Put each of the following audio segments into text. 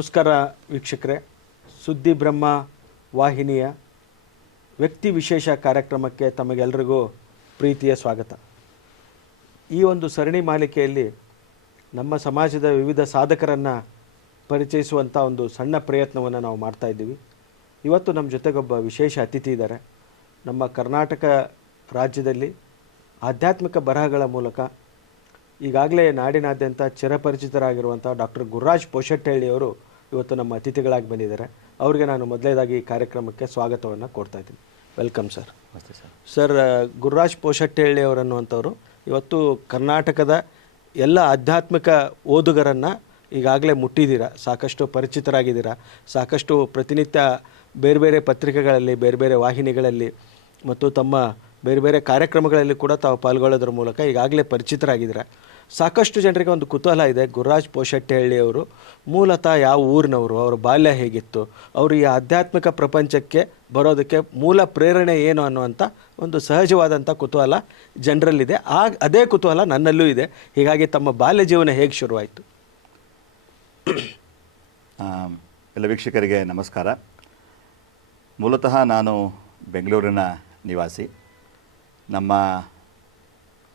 ನಮಸ್ಕಾರ ವೀಕ್ಷಕರೇ, ಸುದ್ದಿ ಬ್ರಹ್ಮ ವಾಹಿನಿಯ ವ್ಯಕ್ತಿ ವಿಶೇಷ ಕಾರ್ಯಕ್ರಮಕ್ಕೆ ತಮಗೆಲ್ಲರಿಗೂ ಪ್ರೀತಿಯ ಸ್ವಾಗತ. ಈ ಒಂದು ಸರಣಿ ಮಾಲಿಕೆಯಲ್ಲಿ ನಮ್ಮ ಸಮಾಜದ ವಿವಿಧ ಸಾಧಕರನ್ನು ಪರಿಚಯಿಸುವಂಥ ಒಂದು ಸಣ್ಣ ಪ್ರಯತ್ನವನ್ನು ನಾವು ಮಾಡ್ತಾ ಇದ್ದೀವಿ. ಇವತ್ತು ನಮ್ಮ ಜೊತೆಗೊಬ್ಬ ವಿಶೇಷ ಅತಿಥಿ ಇದ್ದಾರೆ. ನಮ್ಮ ಕರ್ನಾಟಕ ರಾಜ್ಯದಲ್ಲಿ ಆಧ್ಯಾತ್ಮಿಕ ಬರಹಗಳ ಮೂಲಕ ಈಗಾಗಲೇ ನಾಡಿನಾದ್ಯಂತ ಚಿರಪರಿಚಿತರಾಗಿರುವಂಥ ಡಾಕ್ಟರ್ ಗುರುರಾಜ್ ಪೋಷಟ್ಟಹಳ್ಳಿಯವರು ಇವತ್ತು ನಮ್ಮ ಅತಿಥಿಗಳಾಗಿ ಬಂದಿದ್ದಾರೆ. ಅವರಿಗೆ ನಾನು ಮೊದಲನೇದಾಗಿ ಈ ಕಾರ್ಯಕ್ರಮಕ್ಕೆ ಸ್ವಾಗತವನ್ನು ಕೊಡ್ತಾ ಇದ್ದೀನಿ. Welcome sir. ನಮಸ್ತೆ ಸರ್. ಸರ್, ಗುರುರಾಜ್ ಪೋಷಟ್ಟಹಳ್ಳಿ ಅವರನ್ನುವಂಥವ್ರು ಇವತ್ತು ಕರ್ನಾಟಕದ ಎಲ್ಲ ಆಧ್ಯಾತ್ಮಿಕ ಓದುಗರನ್ನು ಈಗಾಗಲೇ ಮುಟ್ಟಿದ್ದೀರಾ, ಸಾಕಷ್ಟು ಪರಿಚಿತರಾಗಿದ್ದೀರಾ. ಸಾಕಷ್ಟು ಪ್ರತಿನಿತ್ಯ ಬೇರೆ ಬೇರೆ ಪತ್ರಿಕೆಗಳಲ್ಲಿ, ಬೇರೆ ಬೇರೆ ವಾಹಿನಿಗಳಲ್ಲಿ ಮತ್ತು ತಮ್ಮ ಬೇರೆ ಬೇರೆ ಕಾರ್ಯಕ್ರಮಗಳಲ್ಲಿ ಕೂಡ ತಾವು ಪಾಲ್ಗೊಳ್ಳೋದ್ರ ಮೂಲಕ ಈಗಾಗಲೇ ಪರಿಚಿತರಾಗಿದ್ದೀರಾ. ಸಾಕಷ್ಟು ಜನರಿಗೆ ಒಂದು ಕುತೂಹಲ ಇದೆ, ಗುರುರಾಜ್ ಪೋಷಟ್ಟಹಳ್ಳಿಯವರು ಮೂಲತಃ ಯಾವ ಊರಿನವರು, ಅವರ ಬಾಲ್ಯ ಹೇಗಿತ್ತು, ಅವರು ಈ ಆಧ್ಯಾತ್ಮಿಕ ಪ್ರಪಂಚಕ್ಕೆ ಬರೋದಕ್ಕೆ ಮೂಲ ಪ್ರೇರಣೆ ಏನು ಅನ್ನುವಂಥ ಒಂದು ಸಹಜವಾದಂಥ ಕುತೂಹಲ ಜನರಲ್ಲಿದೆ. ಅದೇ ಕುತೂಹಲ ನನ್ನಲ್ಲೂ ಇದೆ. ಹೀಗಾಗಿ ತಮ್ಮ ಬಾಲ್ಯ ಜೀವನ ಹೇಗೆ ಶುರುವಾಯಿತು? ಎಲ್ಲ ವೀಕ್ಷಕರಿಗೆ ನಮಸ್ಕಾರ. ಮೂಲತಃ ನಾನು ಬೆಂಗಳೂರಿನ ನಿವಾಸಿ. ನಮ್ಮ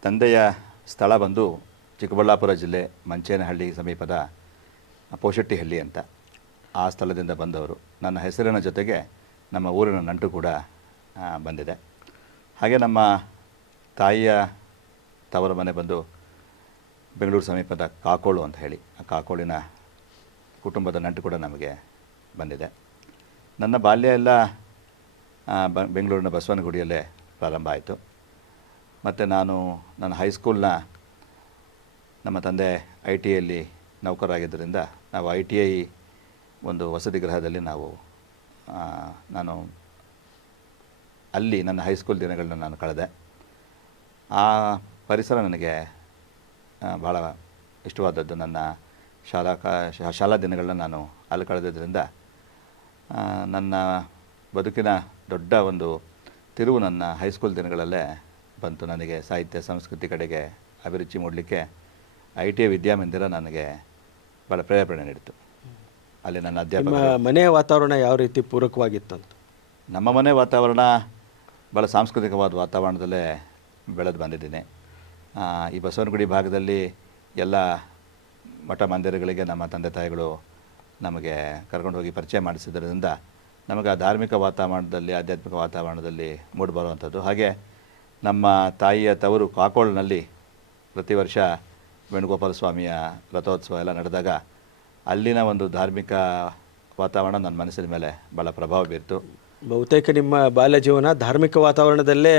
ತಂದೆಯ ಸ್ಥಳ ಬಂದು ಚಿಕ್ಕಬಳ್ಳಾಪುರ ಜಿಲ್ಲೆ ಮಂಚೇನಹಳ್ಳಿ ಸಮೀಪದ ಪೋಷಟ್ಟಿಹಳ್ಳಿ ಅಂತ. ಆ ಸ್ಥಳದಿಂದ ಬಂದವರು. ನನ್ನ ಹೆಸರಿನ ಜೊತೆಗೆ ನಮ್ಮ ಊರಿನ ನಂಟು ಕೂಡ ಬಂದಿದೆ. ಹಾಗೆ ನಮ್ಮ ತಾಯಿಯ ತವರ ಮನೆ ಬಂದು ಬೆಂಗಳೂರು ಸಮೀಪದ ಕಾಕೋಳು ಅಂತ ಹೇಳಿ, ಆ ಕಾಕೋಳಿನ ಕುಟುಂಬದ ನಂಟು ಕೂಡ ನಮಗೆ ಬಂದಿದೆ. ನನ್ನ ಬಾಲ್ಯ ಎಲ್ಲ ಬೆಂಗಳೂರಿನ ಬಸವನಗುಡಿಯಲ್ಲೇ ಪ್ರಾರಂಭ ಆಯಿತು. ಮತ್ತು ನಾನು ನನ್ನ ಹೈಸ್ಕೂಲ್ನ ನಮ್ಮ ತಂದೆ ITIಯಲ್ಲಿ ನೌಕರರಾಗಿದ್ದರಿಂದ ನಾವು ITI ಒಂದು ವಸತಿ ಗೃಹದಲ್ಲಿ ನಾನು ಅಲ್ಲಿ ನನ್ನ ಹೈಸ್ಕೂಲ್ ದಿನಗಳನ್ನ ನಾನು ಕಳೆದೆ. ಆ ಪರಿಸರ ನನಗೆ ಭಾಳ ಇಷ್ಟವಾದದ್ದು. ನನ್ನ ಶಾಲಾ ದಿನಗಳನ್ನ ನಾನು ಅಲ್ಲಿ ಕಳೆದಿದ್ದರಿಂದ ನನ್ನ ಬದುಕಿನ ದೊಡ್ಡ ಒಂದು ತಿರುವು ನನ್ನ ಹೈಸ್ಕೂಲ್ ದಿನಗಳಲ್ಲೇ ಬಂತು. ನನಗೆ ಸಾಹಿತ್ಯ ಸಂಸ್ಕೃತಿ ಕಡೆಗೆ ಅಭಿರುಚಿ ಮೂಡಲಿಕ್ಕೆ ITI ವಿದ್ಯಾಮಂದಿರ ನನಗೆ ಭಾಳ ಪ್ರೇರಣೆ ನೀಡಿತು. ಅಲ್ಲಿ ನನ್ನ ಅಧ್ಯಾಪಕ. ಮನೆಯ ವಾತಾವರಣ ಯಾವ ರೀತಿ ಪೂರಕವಾಗಿತ್ತಂತ? ನಮ್ಮ ಮನೆ ವಾತಾವರಣ ಭಾಳ ಸಾಂಸ್ಕೃತಿಕವಾದ ವಾತಾವರಣದಲ್ಲೇ ಬೆಳೆದು ಬಂದಿದ್ದೀನಿ. ಈ ಬಸವನಗುಡಿ ಭಾಗದಲ್ಲಿ ಎಲ್ಲ ಮಠ ಮಂದಿರಗಳಿಗೆ ನಮ್ಮ ತಂದೆ ತಾಯಿಗಳು ನಮಗೆ ಕರ್ಕೊಂಡು ಹೋಗಿ ಪರಿಚಯ ಮಾಡಿಸಿದ್ರಿಂದ ನಮಗೆ ಆ ಧಾರ್ಮಿಕ ವಾತಾವರಣದಲ್ಲಿ, ಆಧ್ಯಾತ್ಮಿಕ ವಾತಾವರಣದಲ್ಲಿ ಮೂಡಿಬರುವಂಥದ್ದು. ಹಾಗೆ ನಮ್ಮ ತಾಯಿಯ ತವರು ಕಾಕೋಳಿನಲ್ಲಿ ಪ್ರತಿ ವರ್ಷ ವೇಣುಗೋಪಾಲ ಸ್ವಾಮಿಯ ರಥೋತ್ಸವ ಎಲ್ಲ ನಡೆದಾಗ ಅಲ್ಲಿನ ಒಂದು ಧಾರ್ಮಿಕ ವಾತಾವರಣ ನನ್ನ ಮನಸ್ಸಿನ ಮೇಲೆ ಭಾಳ ಪ್ರಭಾವ ಬೀರ್ತು. ಬಹುತೇಕ ನಿಮ್ಮ ಬಾಲ್ಯ ಜೀವನ ಧಾರ್ಮಿಕ ವಾತಾವರಣದಲ್ಲೇ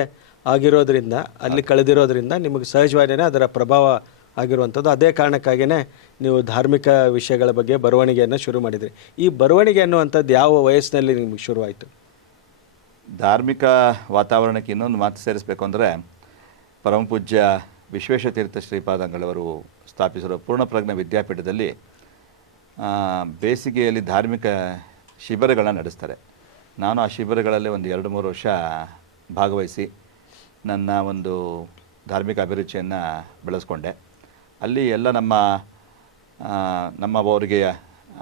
ಆಗಿರೋದ್ರಿಂದ, ಅಲ್ಲಿ ಕಳೆದಿರೋದ್ರಿಂದ ನಿಮಗೆ ಸಹಜವಾಗಿಯೇ ಅದರ ಪ್ರಭಾವ ಆಗಿರುವಂಥದ್ದು. ಅದೇ ಕಾರಣಕ್ಕಾಗಿಯೇ ನೀವು ಧಾರ್ಮಿಕ ವಿಷಯಗಳ ಬಗ್ಗೆ ಬರವಣಿಗೆಯನ್ನು ಶುರು ಮಾಡಿದ್ರಿ. ಈ ಬರವಣಿಗೆ ಅನ್ನುವಂಥದ್ದು ಯಾವ ವಯಸ್ಸಿನಲ್ಲಿ ನಿಮಗೆ ಶುರುವಾಯಿತು? ಧಾರ್ಮಿಕ ವಾತಾವರಣಕ್ಕೆ ಇನ್ನೊಂದು ಮಾತು ಸೇರಿಸಬೇಕು ಅಂದರೆ, ಪರಮಪೂಜ್ಯ ವಿಶ್ವೇಶತೀರ್ಥ ಶ್ರೀಪಾದಂಗಳವರು ಸ್ಥಾಪಿಸಿರುವ ಪೂರ್ಣಪ್ರಜ್ಞ ವಿದ್ಯಾಪೀಠದಲ್ಲಿ ಬೇಸಿಗೆಯಲ್ಲಿ ಧಾರ್ಮಿಕ ಶಿಬಿರಗಳನ್ನ ನಡೆಸ್ತಾರೆ. ನಾನು ಆ ಶಿಬಿರಗಳಲ್ಲಿ ಒಂದು 2-3 ವರ್ಷ ಭಾಗವಹಿಸಿ ನನ್ನ ಒಂದು ಧಾರ್ಮಿಕ ಅಭಿರುಚಿಯನ್ನು ಬೆಳೆಸ್ಕೊಂಡೆ. ಅಲ್ಲಿ ಎಲ್ಲ ನಮ್ಮ ಊರಿಗೆ,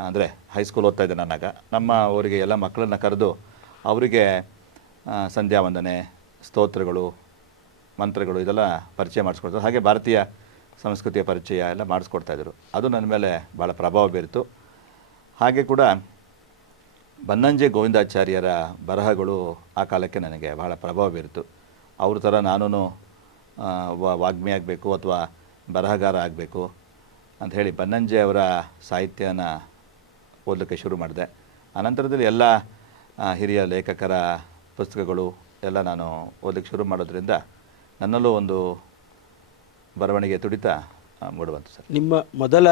ಅಂದರೆ ಹೈಸ್ಕೂಲ್ ಓದ್ತಾ ಇದ್ದೆ ನಾನಾಗ, ನಮ್ಮ ಊರಿಗೆ ಎಲ್ಲ ಮಕ್ಕಳನ್ನು ಕರೆದು ಅವರಿಗೆ ಸಂಧ್ಯಾ ವಂದನೆ, ಸ್ತೋತ್ರಗಳು, ಮಂತ್ರಗಳು ಇದೆಲ್ಲ ಪರಿಚಯ ಮಾಡಿಸ್ಕೊಡ್ತಾರೆ. ಹಾಗೆ ಭಾರತೀಯ ಸಂಸ್ಕೃತಿಯ ಪರಿಚಯ ಎಲ್ಲ ಮಾಡಿಸ್ಕೊಡ್ತಾಯಿದ್ರು. ಅದು ನನ್ನ ಮೇಲೆ ಭಾಳ ಪ್ರಭಾವ ಬೀರಿತು. ಹಾಗೆ ಕೂಡ ಬನ್ನಂಜೆ ಗೋವಿಂದಾಚಾರ್ಯರ ಬರಹಗಳು ಆ ಕಾಲಕ್ಕೆ ನನಗೆ ಭಾಳ ಪ್ರಭಾವ ಬೀರಿತು. ಅವ್ರ ಥರ ನಾನು ವಾಗ್ಮಿ ಆಗಬೇಕು ಅಥವಾ ಬರಹಗಾರ ಆಗಬೇಕು ಅಂಥೇಳಿ ಬನ್ನಂಜೆ ಅವರ ಸಾಹಿತ್ಯನ ಓದಲಿಕ್ಕೆ ಶುರು ಮಾಡಿದೆ. ಆನಂತರದಲ್ಲಿ ಎಲ್ಲ ಹಿರಿಯ ಲೇಖಕರ ಪುಸ್ತಕಗಳು ಎಲ್ಲ ನಾನು ಓದಲಿಕ್ಕೆ ಶುರು ಮಾಡೋದ್ರಿಂದ ನನ್ನಲ್ಲೂ ಒಂದು ಬರವಣಿಗೆ ತುಡಿತ ಮೂಡುವಂತು ಸರ್. ನಿಮ್ಮ ಮೊದಲ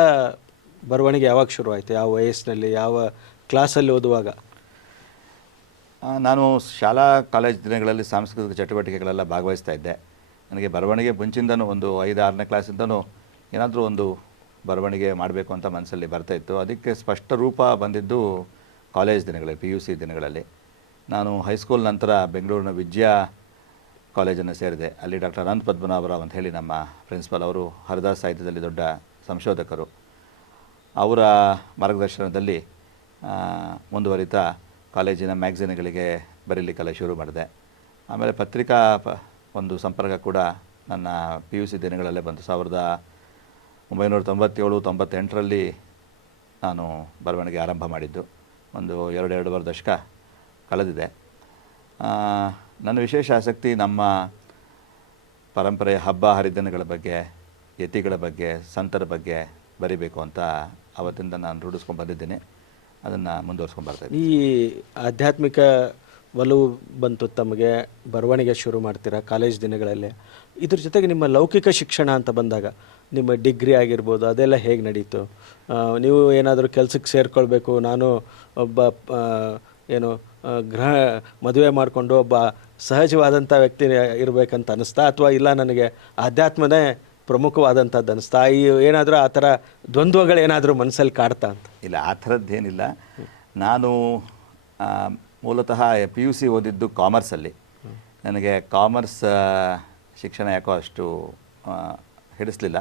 ಬರವಣಿಗೆ ಯಾವಾಗ ಶುರುವಾಯಿತು? ಯಾವ ವಯಸ್ಸಿನಲ್ಲಿ, ಯಾವ ಕ್ಲಾಸಲ್ಲಿ ಓದುವಾಗ? ನಾನು ಶಾಲಾ ಕಾಲೇಜ್ ದಿನಗಳಲ್ಲಿ ಸಾಂಸ್ಕೃತಿಕ ಚಟುವಟಿಕೆಗಳೆಲ್ಲ ಭಾಗವಹಿಸ್ತಾ ಇದ್ದೆ. ನನಗೆ ಬರವಣಿಗೆ ಮುಂಚಿಂದನೂ ಒಂದು 5-6ನೇ ಕ್ಲಾಸಿಂದನೂ ಏನಾದರೂ ಒಂದು ಬರವಣಿಗೆ ಮಾಡಬೇಕು ಅಂತ ಮನಸ್ಸಲ್ಲಿ ಬರ್ತಾಯಿತ್ತು. ಅದಕ್ಕೆ ಸ್ಪಷ್ಟ ರೂಪ ಬಂದಿದ್ದು ಕಾಲೇಜ್ ದಿನಗಳಲ್ಲಿ, PUC ದಿನಗಳಲ್ಲಿ. ನಾನು ಹೈಸ್ಕೂಲ್ ನಂತರ ಬೆಂಗಳೂರಿನ ವಿದ್ಯಾ ಕಾಲೇಜನ್ನು ಸೇರಿದೆ. ಅಲ್ಲಿ ಡಾಕ್ಟರ್ ಅನಂತ ಪದ್ಮನಾಭರಾವ್ ಅಂತ ಹೇಳಿ ನಮ್ಮ ಪ್ರಿನ್ಸಿಪಲ್, ಅವರು ಹರಿದಾಸ್ ಸಾಹಿತ್ಯದಲ್ಲಿ ದೊಡ್ಡ ಸಂಶೋಧಕರು. ಅವರ ಮಾರ್ಗದರ್ಶನದಲ್ಲಿ ಮುಂದುವರಿತಾ ಕಾಲೇಜಿನ ಮ್ಯಾಗ್ಝಿನ್ಗಳಿಗೆ ಬರೀಲಿಕ್ಕೆಲ್ಲ ಶುರು ಮಾಡಿದೆ. ಆಮೇಲೆ ಪತ್ರಿಕಾ ಒಂದು ಸಂಪರ್ಕ ಕೂಡ ನನ್ನ PUC ದಿನಗಳಲ್ಲೇ ಬಂತು. 1997-98ರಲ್ಲಿ ನಾನು ಬರವಣಿಗೆ ಆರಂಭ ಮಾಡಿದ್ದು. ಒಂದು 2-2.5 ದಶಕ ಕಳೆದಿದೆ. ನನ್ನ ವಿಶೇಷ ಆಸಕ್ತಿ ನಮ್ಮ ಪರಂಪರೆಯ ಹಬ್ಬ ಹರಿದಿನಗಳ ಬಗ್ಗೆ, ಯತಿಗಳ ಬಗ್ಗೆ, ಸಂತರ ಬಗ್ಗೆ ಬರಿಬೇಕು ಅಂತ ಅವತ್ತಿಂದ ನಾನು ರೂಢಿಸ್ಕೊಂಡು ಬಂದಿದ್ದೀನಿ. ಅದನ್ನು ಮುಂದುವರ್ಸ್ಕೊಂಡು ಬರ್ತಾಯಿದ್ದೀನಿ. ಈ ಆಧ್ಯಾತ್ಮಿಕ ಒಲವು ಬಂತು ತಮಗೆ, ಬರವಣಿಗೆ ಶುರು ಮಾಡ್ತೀರಾ ಕಾಲೇಜ್ ದಿನಗಳಲ್ಲಿ. ಇದ್ರ ಜೊತೆಗೆ ನಿಮ್ಮ ಲೌಕಿಕ ಶಿಕ್ಷಣ ಅಂತ ಬಂದಾಗ ನಿಮ್ಮ ಡಿಗ್ರಿ ಆಗಿರ್ಬೋದು, ಅದೆಲ್ಲ ಹೇಗೆ ನಡೀತು? ನೀವು ಏನಾದರೂ ಕೆಲಸಕ್ಕೆ ಸೇರಿಕೊಳ್ಬೇಕು, ನಾನು ಒಬ್ಬ ಏನು ಮದುವೆ ಮಾಡಿಕೊಂಡು ಒಬ್ಬ ಸಹಜವಾದಂಥ ವ್ಯಕ್ತಿ ಇರಬೇಕಂತ ಅನ್ನಿಸ್ತಾ, ಅಥವಾ ಇಲ್ಲ ನನಗೆ ಆಧ್ಯಾತ್ಮನೇ ಪ್ರಮುಖವಾದಂಥದ್ದು ಅನ್ನಿಸ್ತಾ? ಏನಾದರೂ ಆ ಥರ ದ್ವಂದ್ವಗಳೇನಾದರೂ ಮನಸ್ಸಲ್ಲಿ ಕಾಡ್ತಾ ಅಂತ? ಇಲ್ಲ, ಆ ಥರದ್ದೇನಿಲ್ಲ. ನಾನು ಮೂಲತಃ PUC ಓದಿದ್ದು ಕಾಮರ್ಸಲ್ಲಿ. ನನಗೆ ಕಾಮರ್ಸ್ ಶಿಕ್ಷಣ ಯಾಕೋ ಅಷ್ಟು ಹಿಡಿಸಲಿಲ್ಲ.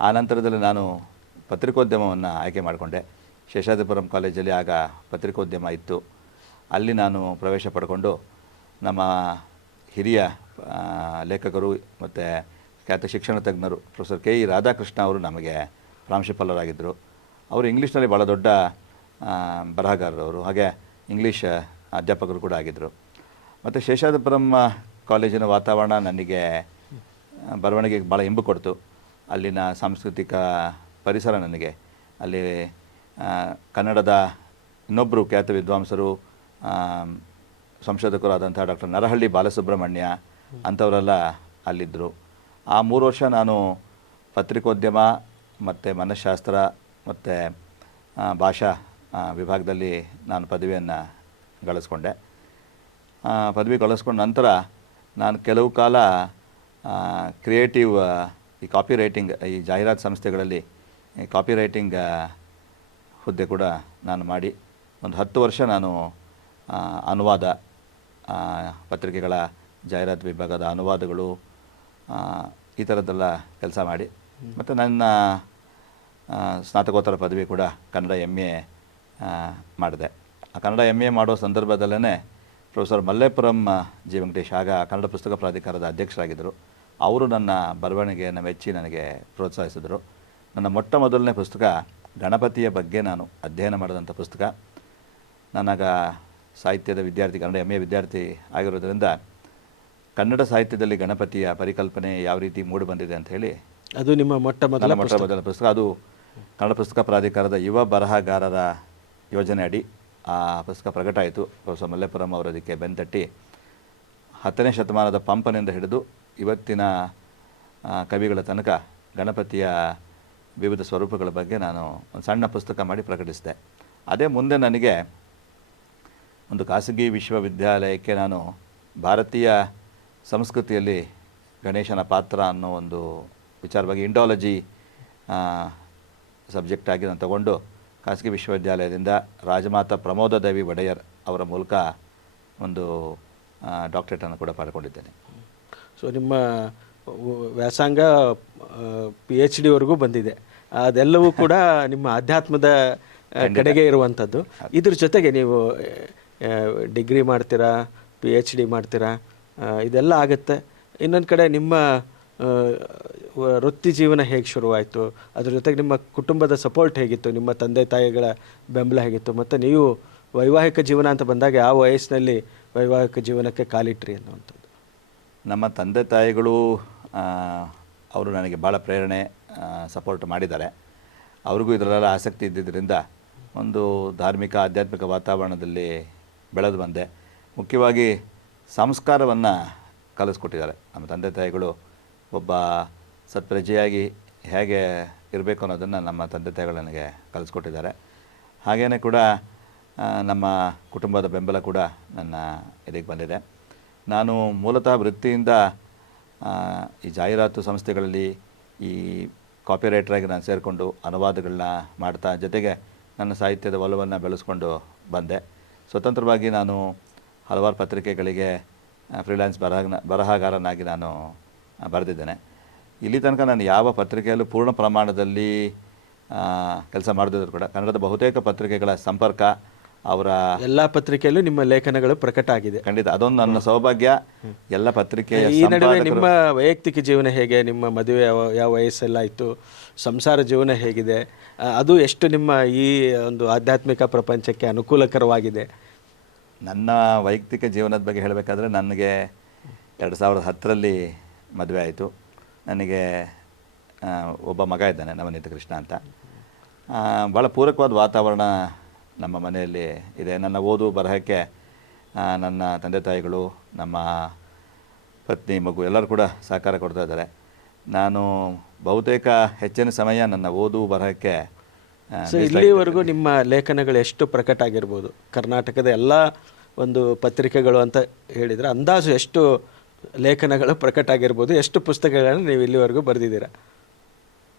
ಆ ನಂತರದಲ್ಲಿ ನಾನು ಪತ್ರಿಕೋದ್ಯಮವನ್ನು ಆಯ್ಕೆ ಮಾಡಿಕೊಂಡೆ. ಶೇಷಾದ್ರಿಪುರಂ ಕಾಲೇಜಲ್ಲಿ ಆಗ ಪತ್ರಿಕೋದ್ಯಮ ಇತ್ತು. ಅಲ್ಲಿ ನಾನು ಪ್ರವೇಶ ಪಡ್ಕೊಂಡು ನಮ್ಮ ಹಿರಿಯ ಲೇಖಕರು ಮತ್ತು ಖ್ಯಾತ ಶಿಕ್ಷಣ ತಜ್ಞರು ಪ್ರೊಫೆಸರ್ KE ರಾಧಾಕೃಷ್ಣ ಅವರು ನಮಗೆ ಪ್ರಾಂಶುಪಾಲರಾಗಿದ್ದರು. ಅವರು ಇಂಗ್ಲೀಷ್ನಲ್ಲಿ ಭಾಳ ದೊಡ್ಡ ಬರಹಗಾರರು ಅವರು, ಹಾಗೆ ಇಂಗ್ಲೀಷ್ ಅಧ್ಯಾಪಕರು ಕೂಡ ಆಗಿದ್ದರು. ಮತ್ತು ಶೇಷಾದ್ರಿಪುರಂ ಕಾಲೇಜಿನ ವಾತಾವರಣ ನನಗೆ ಬರವಣಿಗೆಗೆ ಭಾಳ ಇಂಬು ಕೊಡ್ತು. ಅಲ್ಲಿನ ಸಾಂಸ್ಕೃತಿಕ ಪರಿಸರ ನನಗೆ, ಅಲ್ಲಿ ಕನ್ನಡದ ಇನ್ನೊಬ್ಬರು ಖ್ಯಾತ ವಿದ್ವಾಂಸರು ಸಂಶೋಧಕರು ಆದಂಥ ಡಾಕ್ಟರ್ ನರಹಳ್ಳಿ ಬಾಲಸುಬ್ರಹ್ಮಣ್ಯ ಅಂಥವರೆಲ್ಲ ಅಲ್ಲಿದ್ದರು. ಆ 3 ವರ್ಷ ನಾನು ಪತ್ರಿಕೋದ್ಯಮ ಮತ್ತು ಮನಃಶಾಸ್ತ್ರ ಮತ್ತು ಭಾಷಾ ವಿಭಾಗದಲ್ಲಿ ನಾನು ಪದವಿಯನ್ನು ಗಳಿಸ್ಕೊಂಡೆ. ಪದವಿ ಗಳಿಸ್ಕೊಂಡ ನಂತರ ನಾನು ಕೆಲವು ಕಾಲ ಕ್ರಿಯೇಟಿವ್ ಈ ಕಾಪಿ ರೈಟಿಂಗ್, ಈ ಜಾಹೀರಾತು ಸಂಸ್ಥೆಗಳಲ್ಲಿ ಕಾಪಿ ರೈಟಿಂಗ್ ಹುದ್ದೆ ಕೂಡ ನಾನು ಮಾಡಿ ಒಂದು 10 ವರ್ಷ ನಾನು ಅನುವಾದ, ಪತ್ರಿಕೆಗಳ ಜಾಹೀರಾತು ವಿಭಾಗದ ಅನುವಾದಗಳು, ಈ ಥರದ್ದೆಲ್ಲ ಕೆಲಸ ಮಾಡಿ, ಮತ್ತು ನನ್ನ ಸ್ನಾತಕೋತ್ತರ ಪದವಿ ಕೂಡ ಕನ್ನಡ MA ಮಾಡಿದೆ. ಆ ಕನ್ನಡ MA ಮಾಡೋ ಸಂದರ್ಭದಲ್ಲೇ ಪ್ರೊಫೆಸರ್ ಮಲ್ಲೇಪುರಂ ಜಿ ವೆಂಕಟೇಶ್, ಆಗ ಕನ್ನಡ ಪುಸ್ತಕ ಪ್ರಾಧಿಕಾರದ ಅಧ್ಯಕ್ಷರಾಗಿದ್ದರು. ಅವರು ನನ್ನ ಬರವಣಿಗೆಯನ್ನು ಮೆಚ್ಚಿ ನನಗೆ ಪ್ರೋತ್ಸಾಹಿಸಿದರು. ನನ್ನ ಮೊದಲನೇ ಪುಸ್ತಕ ಗಣಪತಿಯ ಬಗ್ಗೆ ನಾನು ಅಧ್ಯಯನ ಮಾಡಿದಂಥ ಪುಸ್ತಕ. ನಾನಾಗ ಸಾಹಿತ್ಯದ ವಿದ್ಯಾರ್ಥಿ, ಕನ್ನಡ MA ವಿದ್ಯಾರ್ಥಿ ಆಗಿರೋದ್ರಿಂದ ಕನ್ನಡ ಸಾಹಿತ್ಯದಲ್ಲಿ ಗಣಪತಿಯ ಪರಿಕಲ್ಪನೆ ಯಾವ ರೀತಿ ಮೂಡಿ ಬಂದಿದೆ ಅಂತ ಹೇಳಿ, ಅದು ನಿಮ್ಮ ಮೊದಲ ಪುಸ್ತಕ. ಅದು ಕನ್ನಡ ಪುಸ್ತಕ ಪ್ರಾಧಿಕಾರದ ಯುವ ಬರಹಗಾರರ ಯೋಜನೆ ಅಡಿ ಆ ಪುಸ್ತಕ ಪ್ರಕಟ ಆಯಿತು. ಪ್ರೊಫೆಸರ್ ಮಲ್ಲೇಪುರಂ ಅವರು ಅದಕ್ಕೆ ಬೆನ್ತಟ್ಟಿ 10ನೇ ಶತಮಾನದ ಪಂಪನಿಂದ ಹಿಡಿದು ಇವತ್ತಿನ ಕವಿಗಳ ತನಕ ಗಣಪತಿಯ ವಿವಿಧ ಸ್ವರೂಪಗಳ ಬಗ್ಗೆ ನಾನು ಒಂದು ಸಣ್ಣ ಪುಸ್ತಕ ಮಾಡಿ ಪ್ರಕಟಿಸಿದೆ. ಅದೇ ಮುಂದೆ ನನಗೆ ಒಂದು ಖಾಸಗಿ ವಿಶ್ವವಿದ್ಯಾಲಯಕ್ಕೆ ನಾನು ಭಾರತೀಯ ಸಂಸ್ಕೃತಿಯಲ್ಲಿ ಗಣೇಶನ ಪಾತ್ರ ಅನ್ನೋ ಒಂದು ವಿಚಾರವಾಗಿ ಇಂಡಾಲಜಿ ಸಬ್ಜೆಕ್ಟಾಗಿ ನಾನು ತಗೊಂಡು ಖಾಸಗಿ ವಿಶ್ವವಿದ್ಯಾಲಯದಿಂದ ರಾಜಮಾತಾ ಪ್ರಮೋದ ದೇವಿ ಒಡೆಯರ್ ಅವರ ಮೂಲಕ ಒಂದು ಡಾಕ್ಟರೇಟನ್ನು ಕೂಡ ಪಡ್ಕೊಂಡಿದ್ದೇನೆ. ಸೊ ನಿಮ್ಮ ವ್ಯಾಸಂಗ PhD ಬಂದಿದೆ. ಅದೆಲ್ಲವೂ ಕೂಡ ನಿಮ್ಮ ಆಧ್ಯಾತ್ಮದ ಕಡೆಗೆ ಇರುವಂಥದ್ದು. ಇದ್ರ ಜೊತೆಗೆ ನೀವು ಡಿಗ್ರಿ ಮಾಡ್ತೀರಾ, PhD ಮಾಡ್ತೀರಾ, ಇದೆಲ್ಲ ಆಗುತ್ತೆ. ಇನ್ನೊಂದು ಕಡೆ ನಿಮ್ಮ ವೃತ್ತಿ ಜೀವನ ಹೇಗೆ ಶುರುವಾಯಿತು, ಅದ್ರ ಜೊತೆಗೆ ನಿಮ್ಮ ಕುಟುಂಬದ ಸಪೋರ್ಟ್ ಹೇಗಿತ್ತು, ನಿಮ್ಮ ತಂದೆ ತಾಯಿಗಳ ಬೆಂಬಲ ಹೇಗಿತ್ತು, ಮತ್ತು ನೀವು ವೈವಾಹಿಕ ಜೀವನ ಅಂತ ಬಂದಾಗ ಯಾವ ವಯಸ್ಸಿನಲ್ಲಿ ವೈವಾಹಿಕ ಜೀವನಕ್ಕೆ ಕಾಲಿಟ್ರಿ ಅನ್ನುವಂಥದ್ದು? ನಮ್ಮ ತಂದೆ ತಾಯಿಗಳು ಅವರು ನನಗೆ ಭಾಳ ಪ್ರೇರಣೆ, ಸಪೋರ್ಟ್ ಮಾಡಿದ್ದಾರೆ. ಅವ್ರಿಗೂ ಇದರಲ್ಲೆಲ್ಲ ಆಸಕ್ತಿ ಇದ್ದಿದ್ದರಿಂದ ಒಂದು ಧಾರ್ಮಿಕ ಆಧ್ಯಾತ್ಮಿಕ ವಾತಾವರಣದಲ್ಲಿ ಬೆಳೆದು ಬಂದೆ. ಮುಖ್ಯವಾಗಿ ಸಂಸ್ಕಾರವನ್ನು ಕಲಿಸ್ಕೊಟ್ಟಿದ್ದಾರೆ ನಮ್ಮ ತಂದೆ ತಾಯಿಗಳು. ಒಬ್ಬ ಸತ್ಪ್ರಜೆಯಾಗಿ ಹೇಗೆ ಇರಬೇಕು ಅನ್ನೋದನ್ನು ನಮ್ಮ ತಂದೆ ತಾಯಿಗಳು ನನಗೆ ಕಲಿಸ್ಕೊಟ್ಟಿದ್ದಾರೆ. ಹಾಗೆಯೇ ಕೂಡ ನಮ್ಮ ಕುಟುಂಬದ ಬೆಂಬಲ ಕೂಡ ನನ್ನ ಇದಕ್ಕೆ ಬಂದಿದೆ. ನಾನು ಮೂಲತಃ ವೃತ್ತಿಯಿಂದ ಈ ಜಾಹೀರಾತು ಸಂಸ್ಥೆಗಳಲ್ಲಿ ಈ ಕಾಪಿ ರೈಟರಾಗಿ ನಾನು ಸೇರಿಕೊಂಡು ಅನುವಾದಗಳನ್ನ ಮಾಡ್ತಾ, ಜೊತೆಗೆ ನನ್ನ ಸಾಹಿತ್ಯದ ಒಲವನ್ನು ಬೆಳೆಸ್ಕೊಂಡು ಬಂದೆ. ಸ್ವತಂತ್ರವಾಗಿ ನಾನು ಹಲವಾರು ಪತ್ರಿಕೆಗಳಿಗೆ ಫ್ರೀಲ್ಯಾನ್ಸ್ ಬರಹಗಾರನಾಗಿ ನಾನು ಬರೆದಿದ್ದೇನೆ. ಇಲ್ಲಿ ತನಕ ನಾನು ಯಾವ ಪತ್ರಿಕೆಯಲ್ಲೂ ಪೂರ್ಣ ಪ್ರಮಾಣದಲ್ಲಿ ಕೆಲಸ ಮಾಡಿದ್ರು ಕೂಡ ಕನ್ನಡದ ಬಹುತೇಕ ಪತ್ರಿಕೆಗಳ ಸಂಪರ್ಕ ಅವರ ಎಲ್ಲ ಪತ್ರಿಕೆಯಲ್ಲೂ ನಿಮ್ಮ ಲೇಖನಗಳು ಪ್ರಕಟ ಆಗಿದೆ. ಖಂಡಿತ ಅದೊಂದು ನನ್ನ ಸೌಭಾಗ್ಯ. ಎಲ್ಲ ಪತ್ರಿಕೆಯ ಈ ನಡುವೆ ನಿಮ್ಮ ವೈಯಕ್ತಿಕ ಜೀವನ ಹೇಗೆ? ನಿಮ್ಮ ಮದುವೆ ಯಾವ ವಯಸ್ಸೆಲ್ಲ ಇತ್ತು? ಸಂಸಾರ ಜೀವನ ಹೇಗಿದೆ? ಅದು ಎಷ್ಟು ನಿಮ್ಮ ಈ ಒಂದು ಆಧ್ಯಾತ್ಮಿಕ ಪ್ರಪಂಚಕ್ಕೆ ಅನುಕೂಲಕರವಾಗಿದೆ? ನನ್ನ ವೈಯಕ್ತಿಕ ಜೀವನದ ಬಗ್ಗೆ ಹೇಳಬೇಕಾದ್ರೆ ನನಗೆ 2010ರಲ್ಲಿ ಮದುವೆ ಆಯಿತು. ನನಗೆ ಒಬ್ಬ ಮಗ ಇದ್ದಾನೆ, ನವನೀತ ಕೃಷ್ಣ ಅಂತ. ಭಾಳ ಪೂರಕವಾದ ವಾತಾವರಣ ನಮ್ಮ ಮನೆಯಲ್ಲಿ ಇದೆ. ನನ್ನ ಓದು ಬರಹಕ್ಕೆ ನನ್ನ ತಂದೆ ತಾಯಿಗಳು, ನಮ್ಮ ಪತ್ನಿ, ಮಗು ಎಲ್ಲರೂ ಕೂಡ ಸಹಕಾರ ಕೊಡ್ತಾ ಇದ್ದಾರೆ. ನಾನು ಬಹುತೇಕ ಹೆಚ್ಚಿನ ಸಮಯ ನನ್ನ ಓದು ಬರಹಕ್ಕೆ ಇಲ್ಲಿವರೆಗೂ ನಿಮ್ಮ ಲೇಖನಗಳು ಎಷ್ಟು ಪ್ರಕಟ ಆಗಿರ್ಬೋದು? ಕರ್ನಾಟಕದ ಎಲ್ಲ ಒಂದು ಪತ್ರಿಕೆಗಳು ಅಂತ ಹೇಳಿದರೆ ಅಂದಾಜು ಎಷ್ಟು ಲೇಖನಗಳು ಪ್ರಕಟ ಆಗಿರ್ಬೋದು? ಎಷ್ಟು ಪುಸ್ತಕಗಳನ್ನು ನೀವು ಇಲ್ಲಿವರೆಗೂ ಬರೆದಿದ್ದೀರಾ?